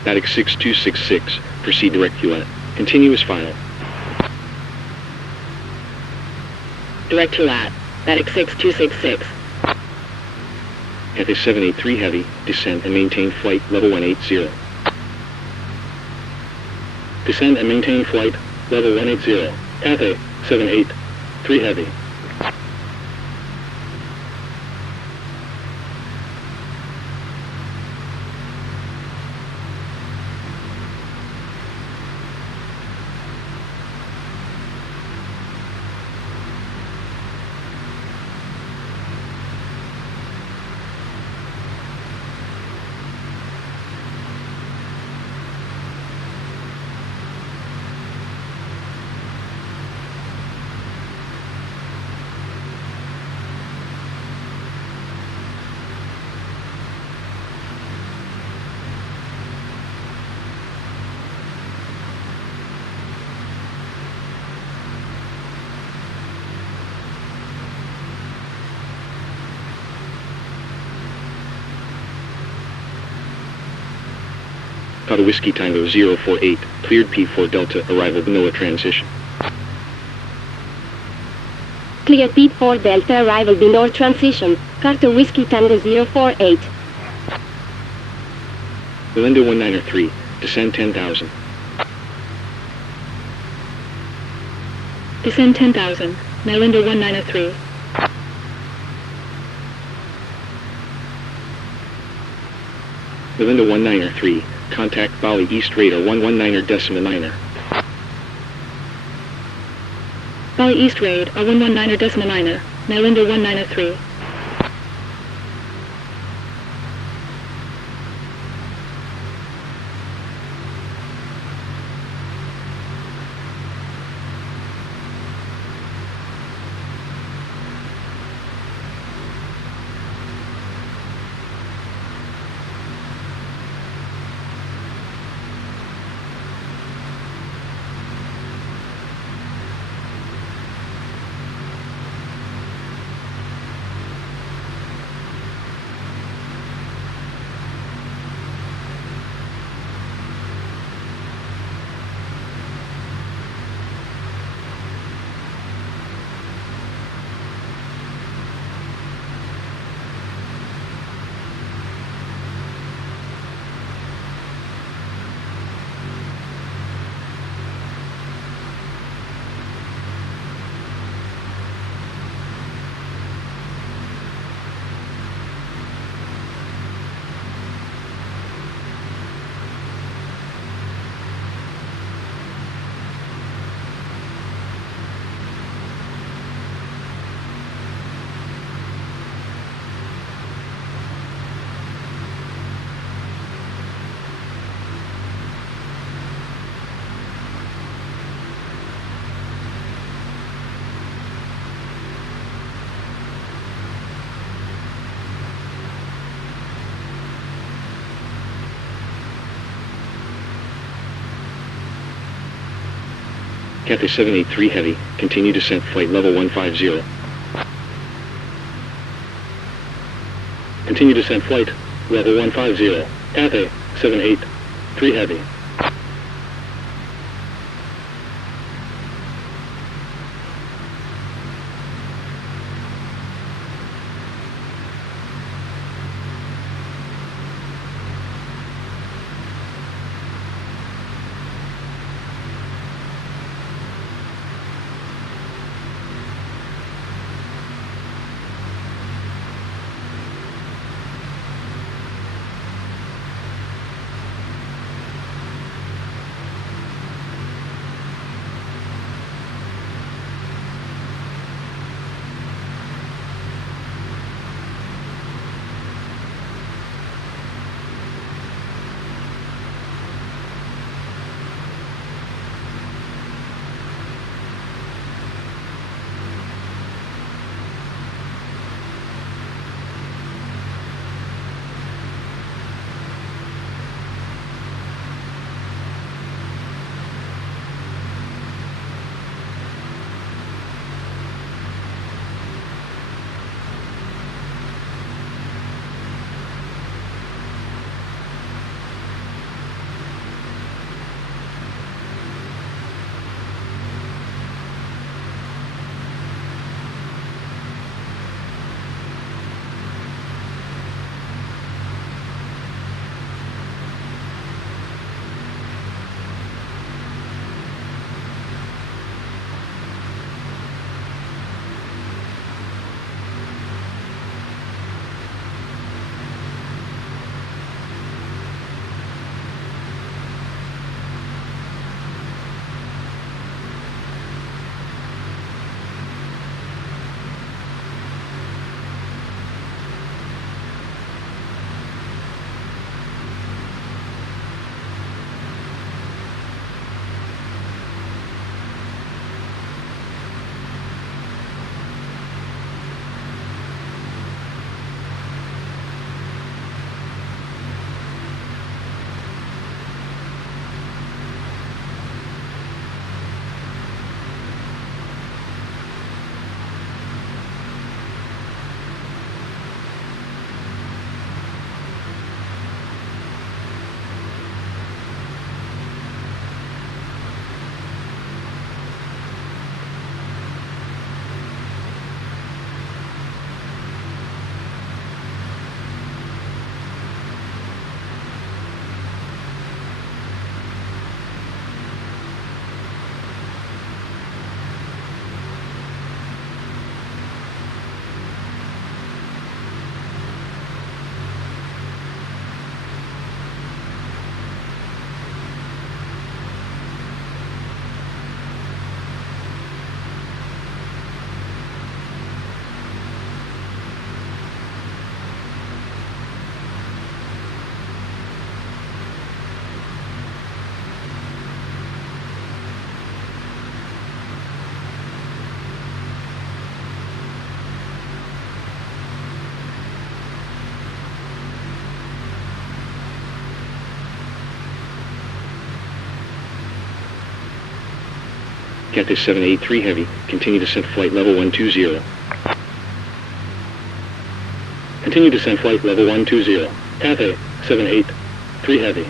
Static 6266. Proceed direct QLAT. Continuous file. Direct to lat. Static 6266. Cathay 783 Heavy. Descend and maintain flight level 180. Descend and maintain flight level 180. Cathay 783 Heavy. Papa Whiskey Tango 048, cleared P4 Delta, arrival Manila transition. Cleared P4 Delta, arrival Banor transition. Carter Whiskey Tango 048. Melinda 193, descend 10,000. Descend 10,000. Melinda 193. Melinda 193, contact Bali East Radar 119er. Bali East Raid, a 119er. Melinda 193. Cathay 783 Heavy, continue descent flight level 150. Continue descent flight level 150. Cathay 783 Heavy. Cathay 783 Heavy, continue descent flight level 120. Continue descent flight level 120. Cathay 783 Heavy.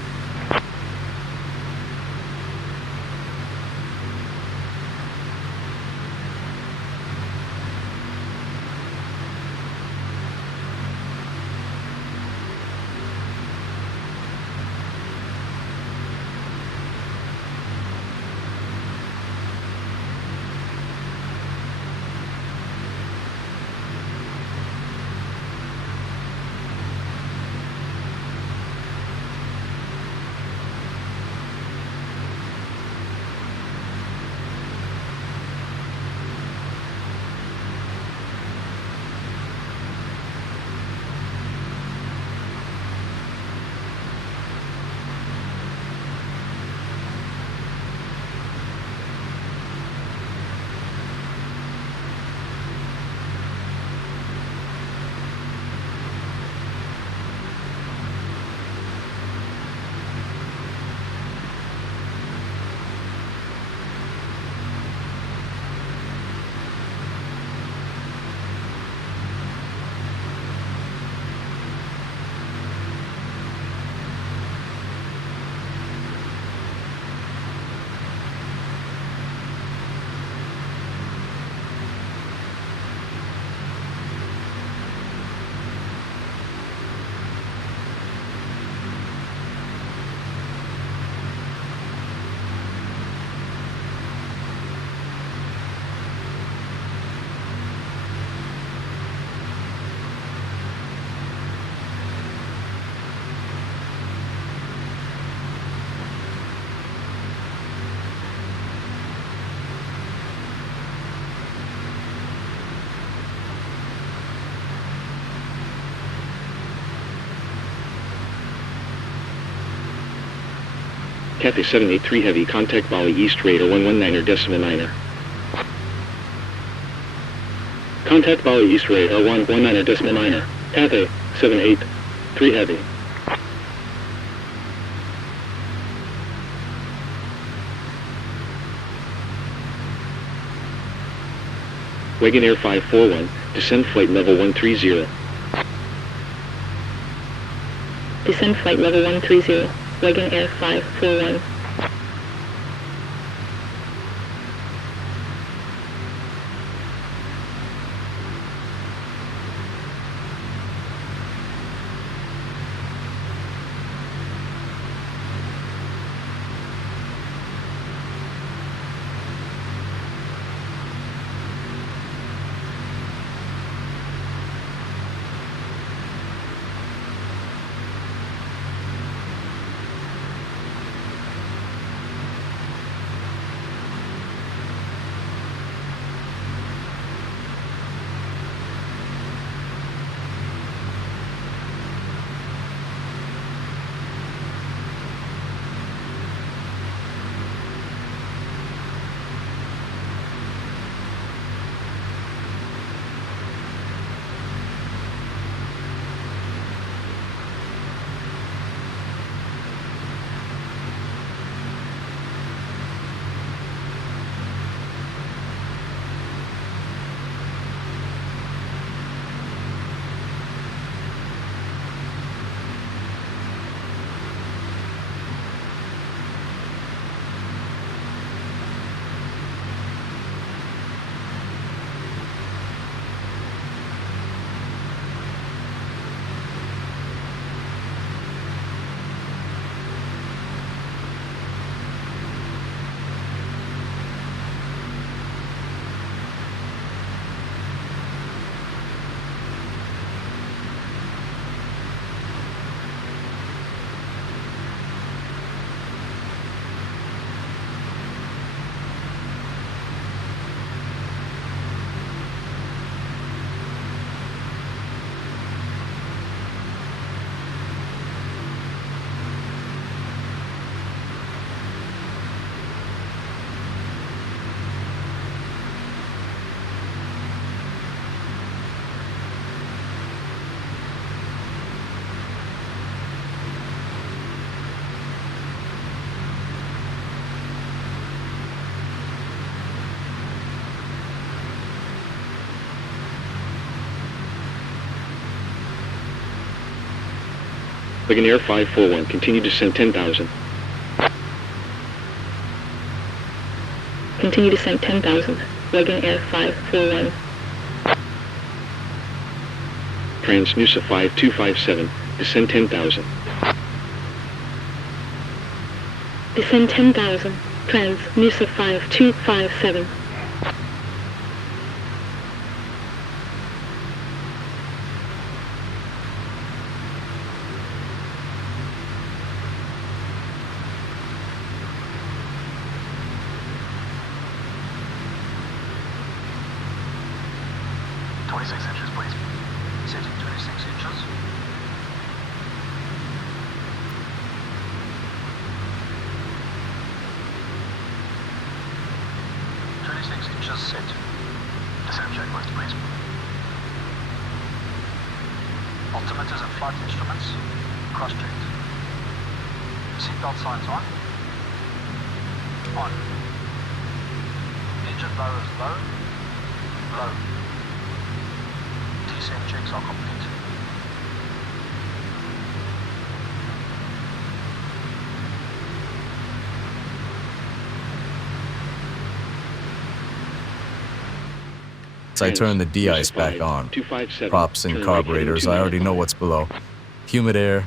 Cathay 783 Heavy, contact Bali East Radar 119.9er. Contact Bali East Radar 119.9er. Cathay 783 Heavy. Wagonair 541, descend flight level 130. Descend flight level 130. Wagonair 541. Wagonair 541, continue descent 10,000. Continue descent 10,000. Wagonair 541. Transnusa 5257, descend 10,000. Descend 10,000. Trans Nusa 5257. Altimeters and flight instruments cross-checked. Seatbelt signs on. On. Engine blower is low. Low. Descent checks are complete. I turn the de-ice back on. Props and carburetors, I already know what's below. Humid air,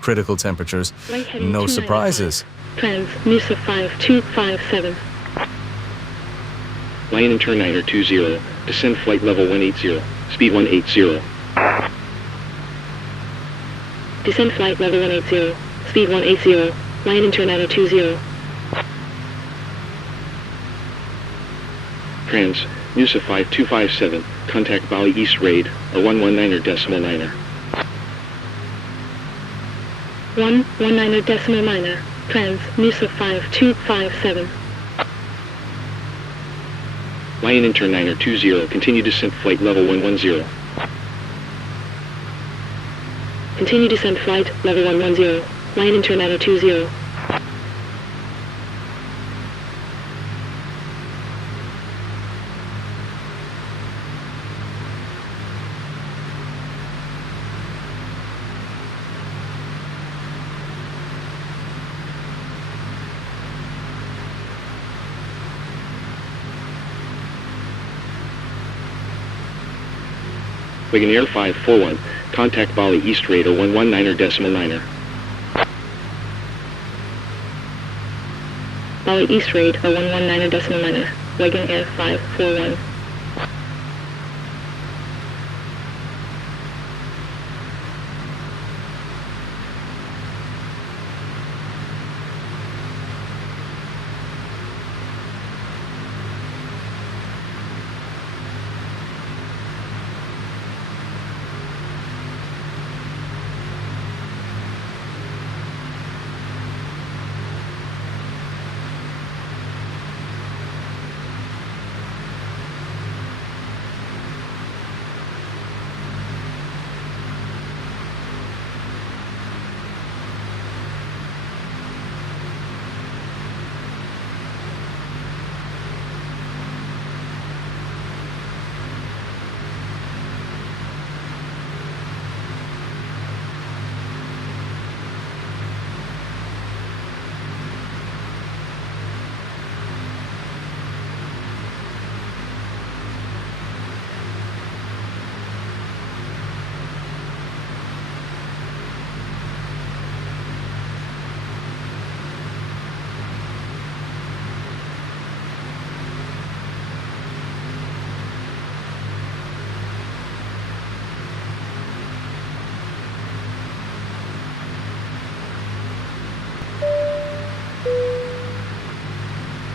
critical temperatures, no surprises. Trans Nusa 5257. Line and turn 920, descend flight level 180, speed 180. Descend flight level 180, speed 180, line and turn 920. Trans Nusa 5257, contact Bali East Raid, a 119er decimal niner. 119er decimal niner, trans Nusa 5257. Lion Inter 920, continue descent flight level 110. Continue descent flight level 110, Lion Inter 920. Wagonair 541, contact Bali East Raid, a 119er decimal niner. Bali East Raid, a 119er decimal niner, Wagonair 541.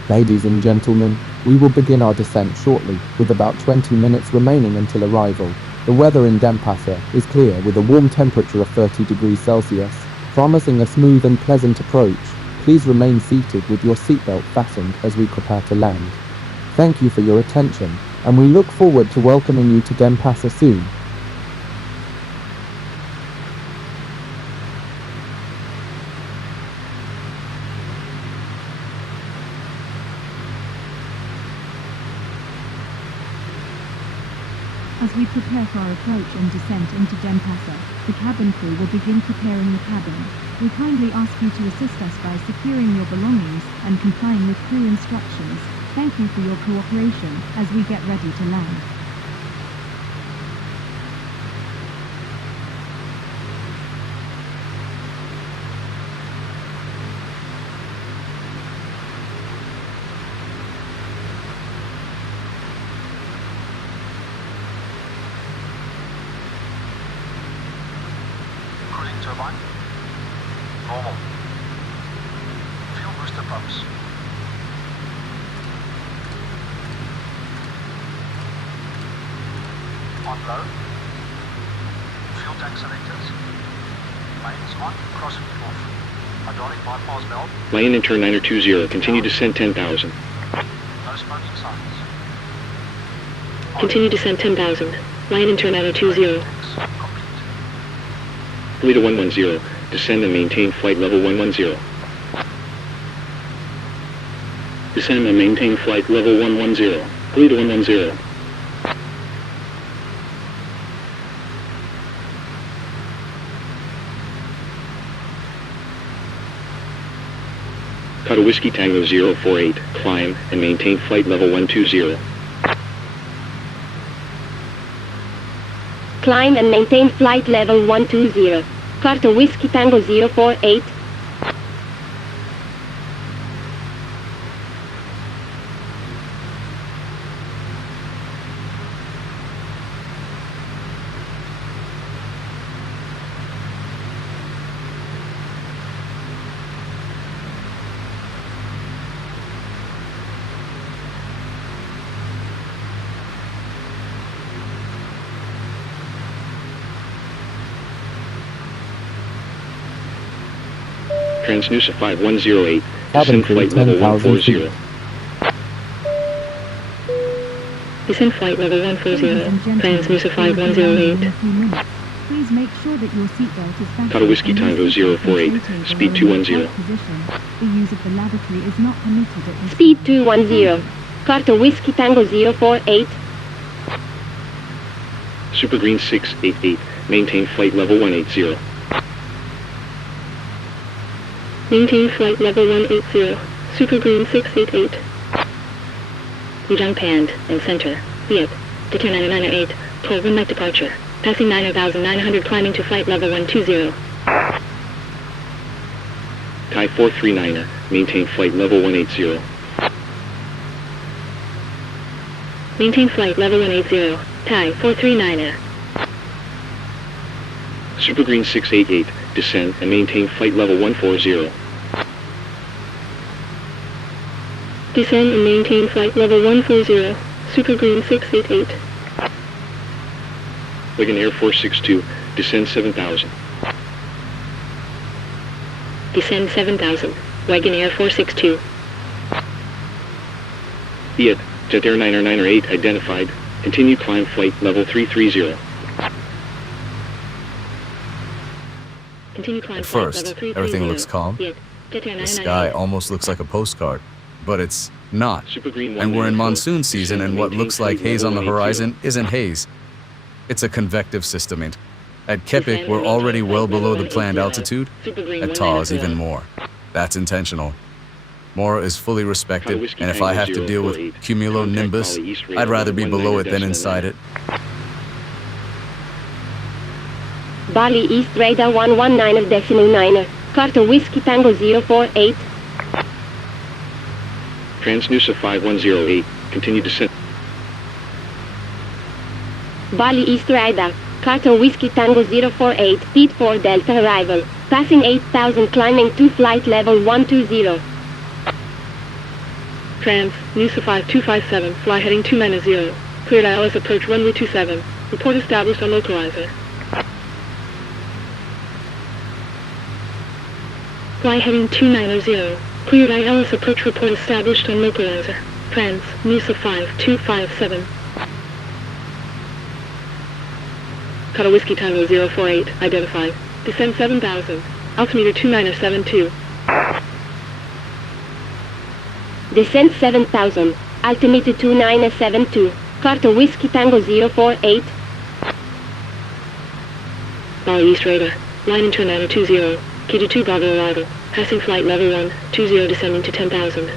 Ladies and gentlemen, we will begin our descent shortly, with about 20 minutes remaining until arrival. The weather in Denpasar is clear with a warm temperature of 30 degrees Celsius, promising a smooth and pleasant approach. Please remain seated with your seatbelt fastened as we prepare to land. Thank you for your attention, and we look forward to welcoming you to Denpasar soon. As we we prepare for our approach and descent into Denpasar, the cabin crew will begin preparing the cabin. We kindly ask you to assist us by securing your belongings and complying with crew instructions. Thank you for your cooperation as we get ready to land. Cooling turbine. Normal. Fuel booster pumps. On low. Fuel tank selectors. Mains on, crossfeed off. Hydraulic bypass valve. Land and turn 920, continue descent 10,000. No smoking signs. Continue descent 10,000. Land and turn 920. Complete. Toledo 110, descend and maintain flight level 110. Descend and maintain flight level 110. Toledo 110. Kata Whiskey Tango 048, climb and maintain flight level 120. Climb and maintain flight level 120. Carter Whiskey Tango 048. Transnusa 5108, Cabin descend crew flight level 10,000 feet. 140. Descend flight level 140. Ladies and gentlemen, Transnusa we will be landing 5108. in a few minutes. Please make sure that your seatbelt is fastened. Kata Whiskey and your Tango seatbelt 048, rotated speed or in 210. the right position. The use of the lavatory is not permitted at this Speed 210. Carter Whiskey Tango 048. Super Green 688, maintain flight level 180. Maintain flight level 180. Super Green 688. Ujung Pandang and center. Viet. Deter 998. Pull 1 night departure. Passing 9,900 climbing to flight level 120. Thai 439er, maintain flight level 180. Maintain flight level 180. Thai 439er. Super Green 688, descend and maintain flight level 140. Descend and maintain flight level 140. Super Green 688. Wigan Air 462, descend 7,000. Descend 7,000. Wagon Air 462. Viet, Jet Air 908 identified, continue climb flight level 330. Continue climb At flight first, level 330. everything looks calm. Viet. Jet Air The 998. sky almost looks like a postcard, but it's not. Super Green And we're in 194, monsoon season, descend and what maintain looks like flight haze on the level 180. horizon isn't haze. It's a convective system. And at Kepik, we're already well below the planned altitude. At Taos, even more. That's intentional. Mora is fully respected, and if I have to deal with cumulonimbus, I'd rather be below it than inside it. Bali East Radar 119 decimal 9. Carter Whiskey Tango 048. Transnusa 5108, continue descent. Bali East Radar. Carter Whiskey Tango 048. Speed 4 Delta arrival. Passing 8,000 climbing to flight level 120. Trans, Nusa 5257, fly heading 290. Cleared ILS approach runway 27. Report established on localizer. Fly heading 290. Cleared ILS approach report established on localizer. Trans, Nusa 5257. Kata Whiskey Tango 048, identified. Descend 7,000. Altimeter 2972. Descent 7,000. Altimeter 2972. Carter Whiskey Tango 048. Bali East radar. Line and turn 9020. Key to 2 Bravo arrival. Passing flight level 120 descending to 10,000.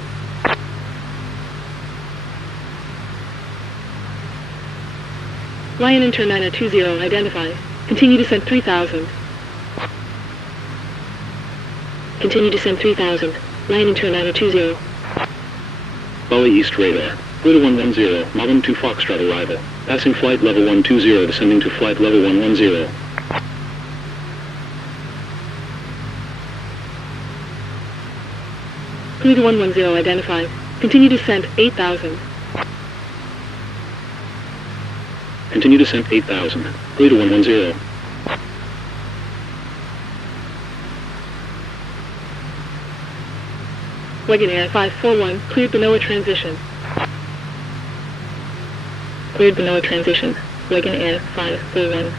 Lion and turn 9020 identify. Continue descent 3000. Continue descent 3000. Lion and turn 9020. Bali East radar. Clear to 110, Modern 2 Foxtrot arrival. Passing flight level 120, descending to flight level 110. Clear to 110 identified. Continue descent 8000. Continue descent 8000. Clear to 110. Wagon Air 541, cleared Benoa transition. Cleared Benoa transition. Wagon Air 541.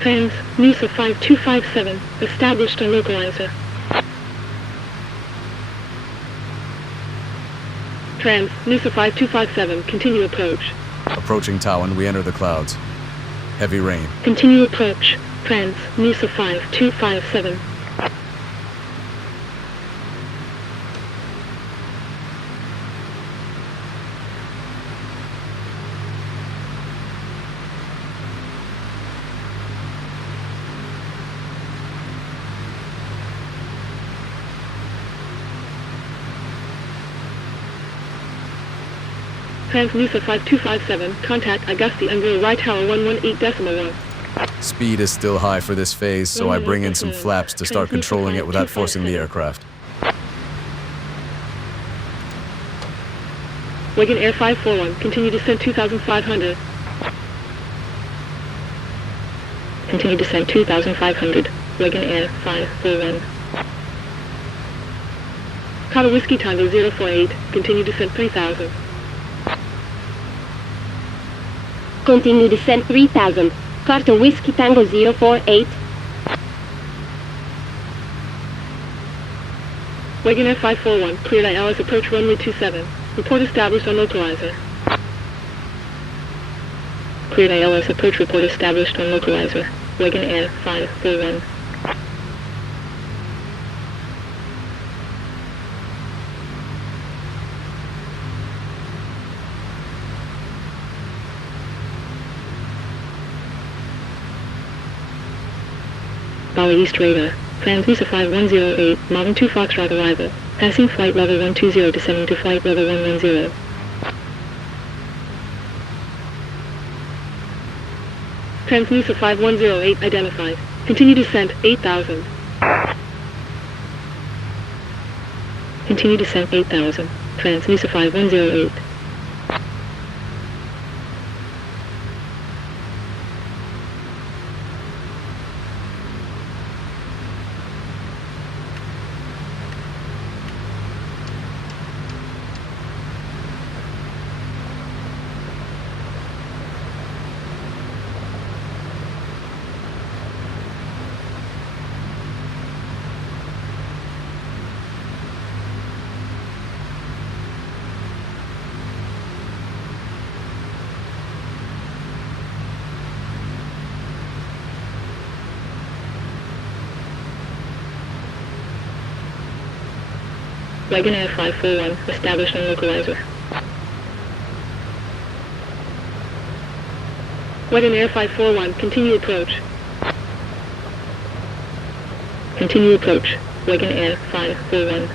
Trans, NUSA 5257, established on localizer. Trans, NUSA 5257, continue approach. Approaching Tawan, we enter the clouds. Heavy rain. Continue approach. Trans, NUSA 5257. Trans NUSA 5257, contact Augusti under right tower 118.1. Speed is still high for this phase, so I bring in some flaps to start controlling it without forcing the aircraft. Wagon Air 541, continue descent 2500. Continue descent 2500. Wagon Air 541. Kata Whiskey Tango 048, continue descent 3000. Continue descent 3000. Carter Whiskey Tango 048. Wagon Air 541, cleared ILS approach runway 27. Report established on localizer. Cleared ILS approach report established on localizer. Wagon Air 541. Bali East radar. Translucid 5108, Modern 2 Foxtrot arrival. Passing flight level 120, descending to flight level 110. Translucid 5108 identified. Continue descent 8000. Continue descent 8000. Translucid 5108. Wagon Air 541, established on localizer. Wagon Air 541, continue approach. Continue approach. Wagon Air 541.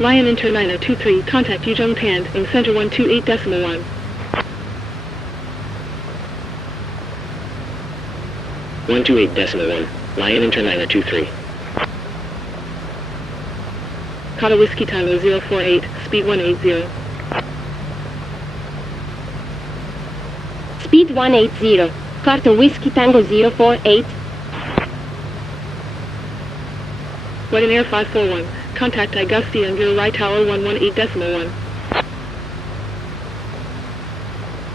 Lion Inter 9023, contact Ujung Pandang in center 128.1. 128.1, Lion Inter 9023. Kata Whiskey Tango 048, speed 180. Speed 180. Carter Whiskey Tango 048. Wagon Air 541, contact Augusti under right tower 118.1.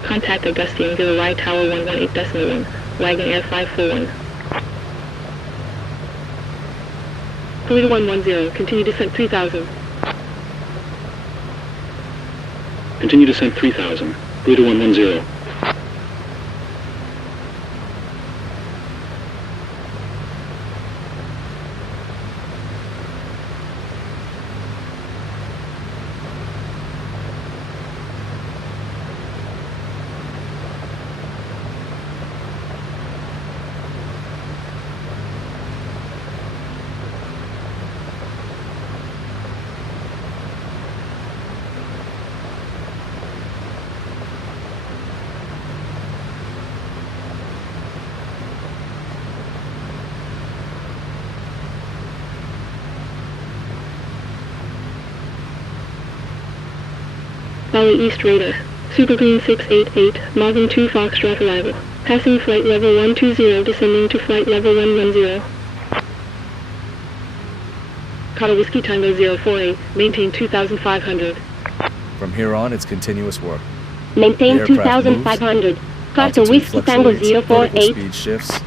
Contact Augusti under right tower 118.1. Wagon Air 541. Toledo 110, continue descent 3000. Continue descent 3000. Toledo 110. Bali East radar. Super Green 688, Marvin 2 Foxtrot arrival. Passing flight level 120, descending to flight level 110. Kata Whiskey Tango 048, maintain 2500. From here on, it's continuous work. Maintain The aircraft 2500. Carter Altitude Whiskey Tango fluctuates, 048. vertical speed shifts.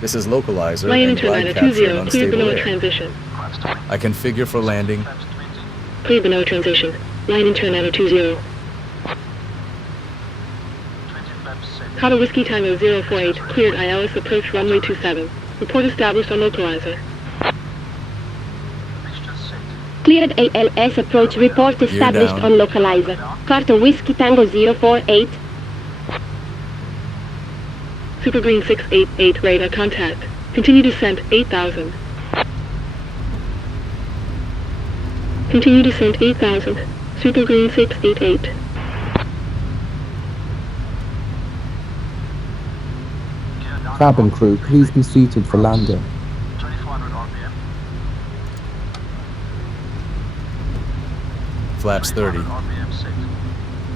This is localizer Lion and glide Internet capture in 20, clear unstable below air. transition. I configure for landing. Clear below transition. Line Internet 20. Kata Whiskey Tango 048, cleared ILS approach runway 27. Report established on localizer. Cleared ALS approach report established down. on localizer. Carter Whiskey Tango 048. Super Green 688, radar contact. Continue descent 8000. Continue descent 8000. Super Green 688. Cabin crew, please be seated for landing. 2400 RPM. Flaps 30. RPM set.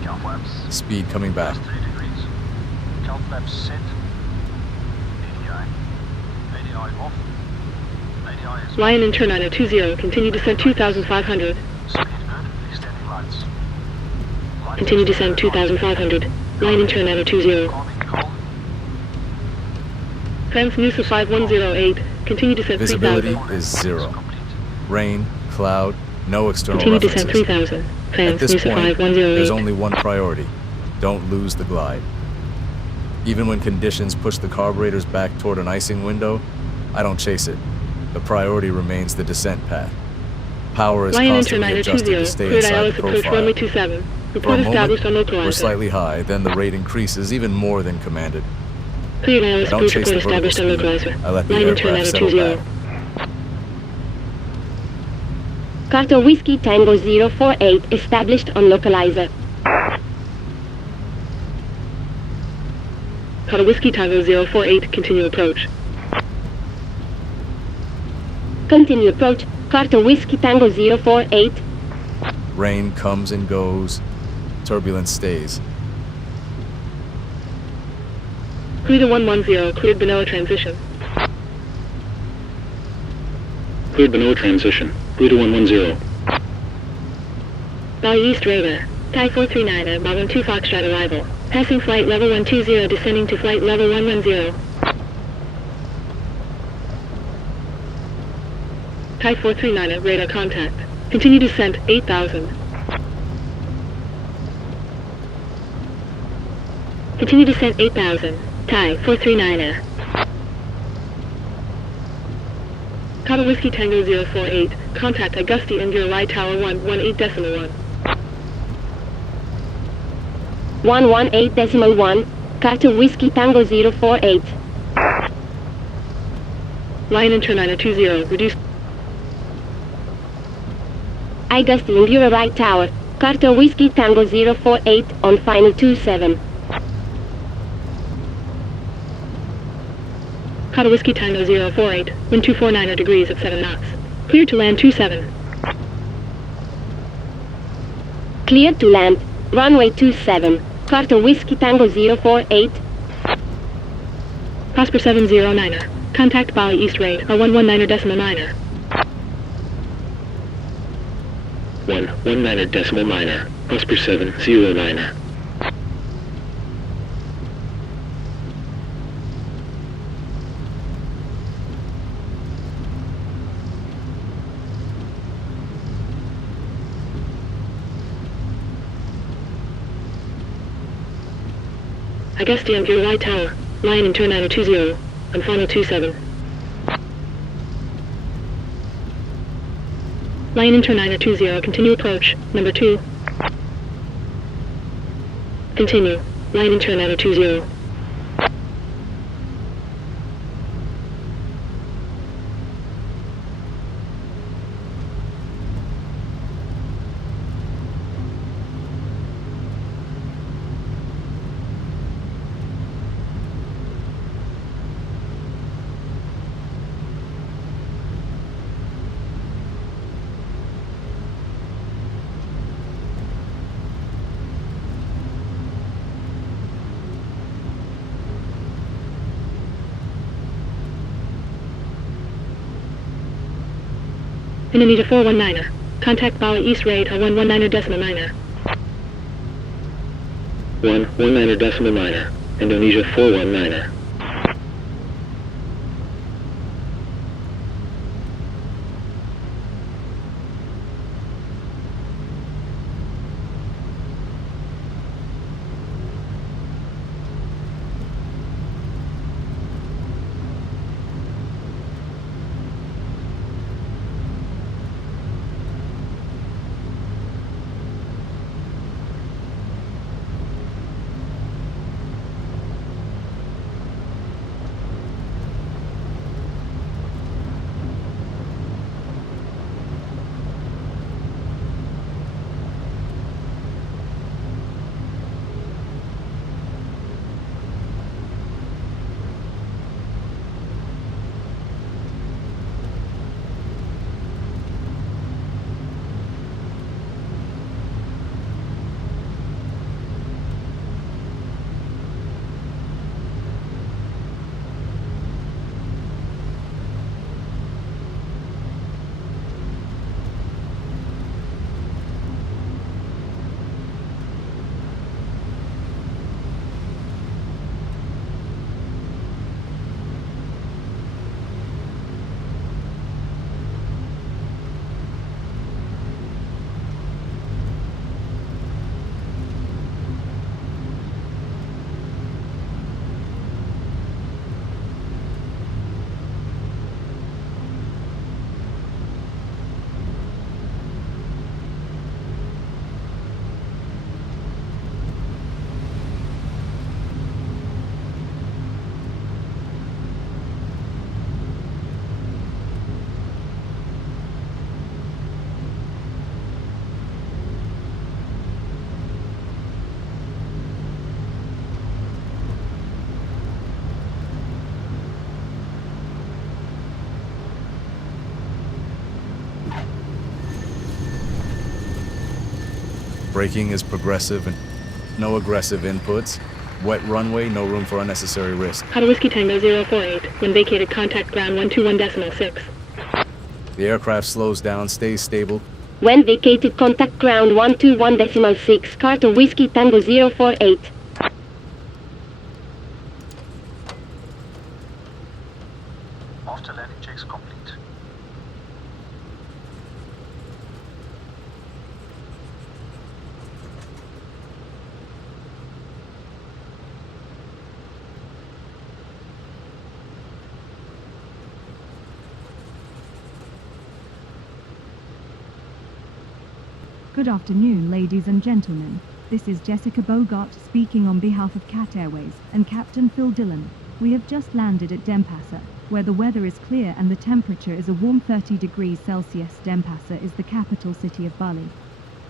Cow flaps. Speed coming back. 3 degrees. Cow flaps set. ADI. ADI off. ADI is Lion Internet 20, continue descent 2500. speed good. Extending lights. Continue descent 2500. Line Internet 20. Calming cold. Transnusa 5108, continue descent Visibility 3000. is 0. Rain, cloud, no external Continue descent references. 3000. At this Transnusa point, there's 5108. only one priority. Don't lose the glide. Even when conditions push the carburetors back toward an icing window, I don't chase it. The priority remains the descent path. Power is Lion constantly Internet adjusted 20, to stay cleared inside ILS the approach runway profile. 27. For Report a established on moment, we're localizer. slightly high, then the rate increases even more than commanded. Cleared ILS I don't approach chase report the vertical established on speed. localizer. I let the Line aircraft Internet settle 20. back. Carter Whiskey Tango 048 established on localizer. Kata Whiskey Tango 048, continue approach. Continue approach. Carter Whiskey Tango 048. Rain comes and goes. Turbulence stays. Toledo 110, cleared Benella transition. Cleared Benella transition. Toledo 110. Bali East radar. Thai 439, Marvin 2 Foxtrot arrival. Passing flight level 120, descending to flight level 110. Thai 439, radar contact. Continue descent 8000. Continue descent 8000. Thai 439. Kata Whiskey Tango 048. Contact Augusti and your ride tower 118.1. 118.1. Carter Whiskey Tango 048. Lion Internet 20. Reduce. Augusti and your right tower. Carter Whiskey Tango 048 on final 27. Kata Whiskey Tango 048. Wind 249 degrees at 7 knots. Clear to land 27. Clear to land. Runway 27. Carter Whiskey Tango 048. Prosper 709. Contact Bali East Raid, R119.9. 119.9. Prosper 709. Augusta Yankee Y Tower. Line in turn 9020. On final 27. Line in turn 9020. Continue approach. Number 2. Continue. Line in turn 9020. Indonesia 419er. Contact Bali East radar 119.9er. 119.9er. Indonesia 419er. Braking is progressive and no aggressive inputs. Wet runway, no room for unnecessary risk. Hotel Whiskey Tango 048. When vacated, contact ground 121.6. The aircraft slows down, stays stable. When vacated, contact ground 121.6. Carter Whiskey Tango 048. After landing checks complete. Good afternoon, ladies and gentlemen. This is Jessica Bogart speaking on behalf of CAT Airways and Captain Phil Dillon. We have just landed at Denpasar, where the weather is clear and the temperature is a warm 30 degrees Celsius. Denpasar is the capital city of Bali.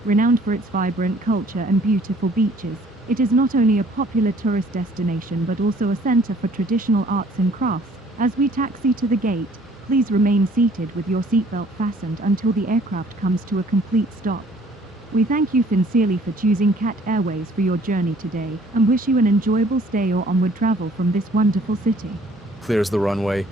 Renowned for its vibrant culture and beautiful beaches, it is not only a popular tourist destination but also a center for traditional arts and crafts. As we taxi to the gate, please remain seated with your seatbelt fastened until the aircraft comes to a complete stop. We thank you sincerely for choosing CAT Airways for your journey today and wish you an enjoyable stay or onward travel from this wonderful city. Clears the runway.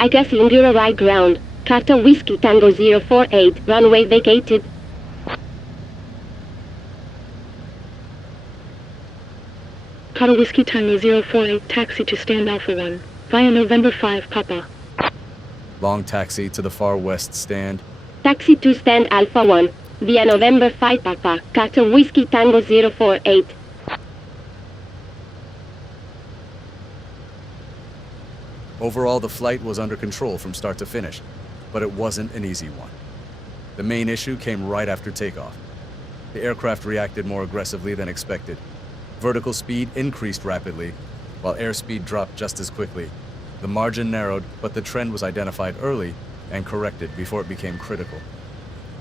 ILS Enduro right ground. Carter Whiskey Tango 048, runway vacated. Carter Whiskey Tango 048, taxi to stand Alpha 1, via November 5, Papa. Long taxi to the far west stand. Taxi to stand Alpha 1, via November 5 Papa, Carter Whiskey Tango 048. Overall, the flight was under control from start to finish, but it wasn't an easy one. The main issue came right after takeoff. The aircraft reacted more aggressively than expected. Vertical speed increased rapidly, while airspeed dropped just as quickly. The margin narrowed, but the trend was identified early and corrected before it became critical.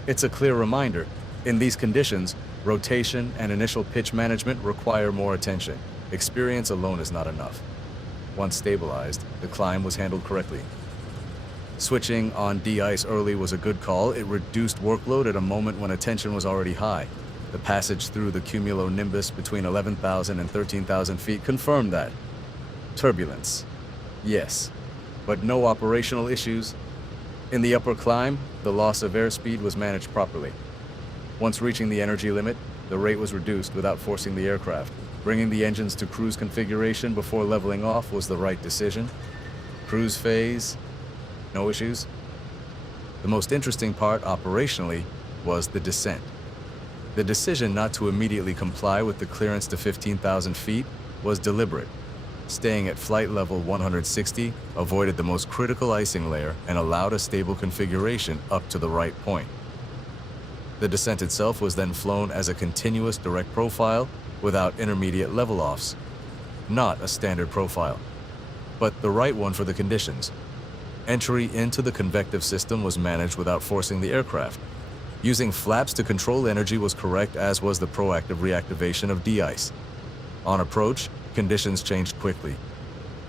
It's a clear reminder, in these conditions, rotation and initial pitch management require more attention. Experience alone is not enough. Once stabilized, the climb was handled correctly. Switching on de-ice early was a good call. It reduced workload at a moment when attention was already high. The passage through the cumulonimbus between 11,000 and 13,000 feet confirmed that. Turbulence. Yes, but no operational issues. In the upper climb, the loss of airspeed was managed properly. Once reaching the energy limit, the rate was reduced without forcing the aircraft. Bringing the engines to cruise configuration before leveling off was the right decision. Cruise phase, no issues. The most interesting part operationally was the descent. The decision not to immediately comply with the clearance to 15,000 feet was deliberate. Staying at flight level 160 avoided the most critical icing layer and allowed a stable configuration up to the right point. The descent itself was then flown as a continuous direct profile without intermediate level-offs. Not a standard profile, but the right one for the conditions. Entry into the convective system was managed without forcing the aircraft. Using flaps to control energy was correct, as was the proactive reactivation of de-ice. On approach, conditions changed quickly.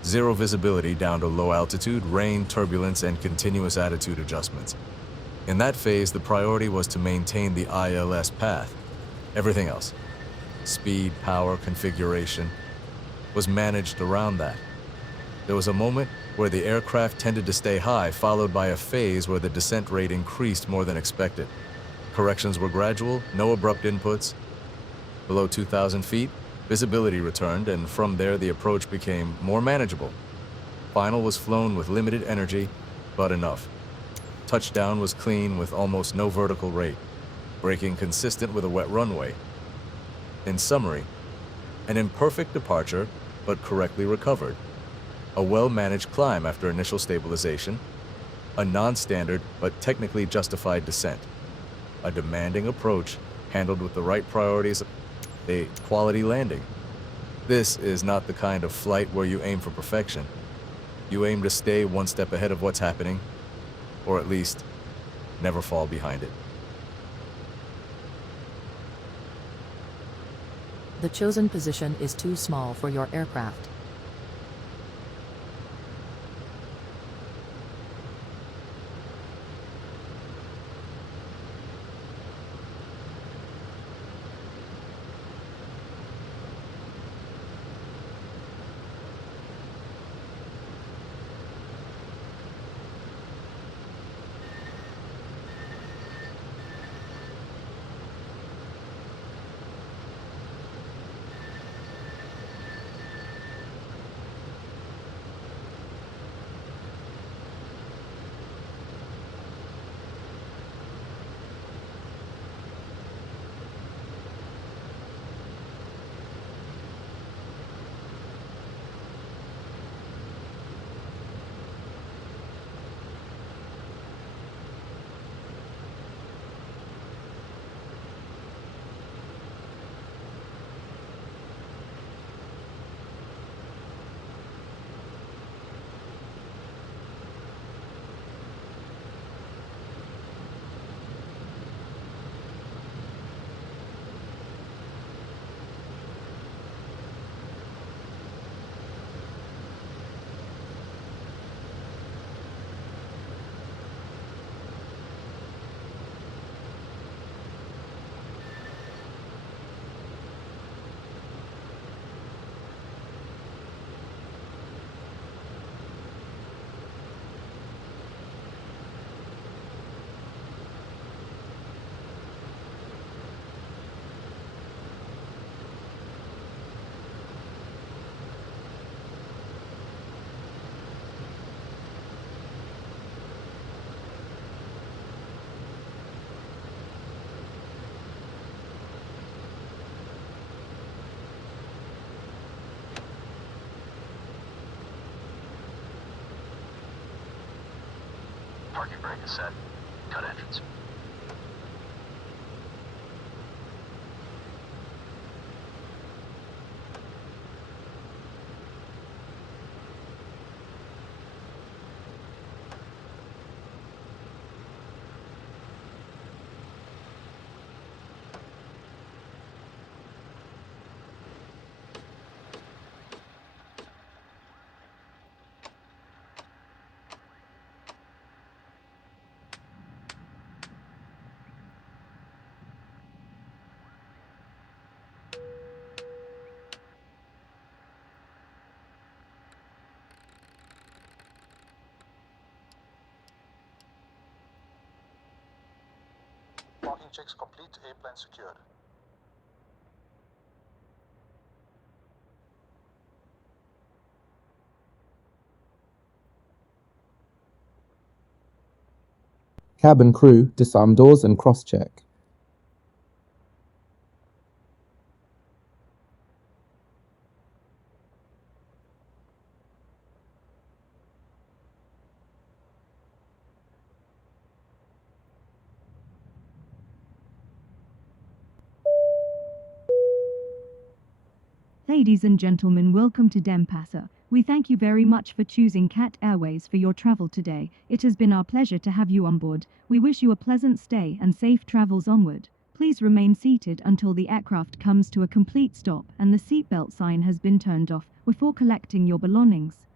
Zero visibility down to low altitude, rain, turbulence, and continuous attitude adjustments. In that phase, the priority was to maintain the ILS path. Everything else, speed, power, configuration, was managed around that. There was a moment where the aircraft tended to stay high, followed by a phase where the descent rate increased more than expected. Corrections were gradual, no abrupt inputs. Below 2,000 feet, visibility returned, and from there the approach became more manageable. Final was flown with limited energy, but enough. Touchdown was clean with almost no vertical rate, braking consistent with a wet runway. In summary, an imperfect departure, but correctly recovered. A well-managed climb after initial stabilization. A non-standard, but technically justified descent. A demanding approach, handled with the right priorities, a quality landing. This is not the kind of flight where you aim for perfection. You aim to stay one step ahead of what's happening, or at least, never fall behind it. The chosen position is too small for your aircraft. Parking brake is set. Cut engines. Parking checks complete. A-plane secured. Cabin crew, disarm doors and cross-check. Ladies and gentlemen, welcome to Denpasar. We thank you very much for choosing Cat Airways for your travel today. It has been our pleasure to have you on board. We wish you a pleasant stay and safe travels onward. Please remain seated until the aircraft comes to a complete stop and the seatbelt sign has been turned off before collecting your belongings.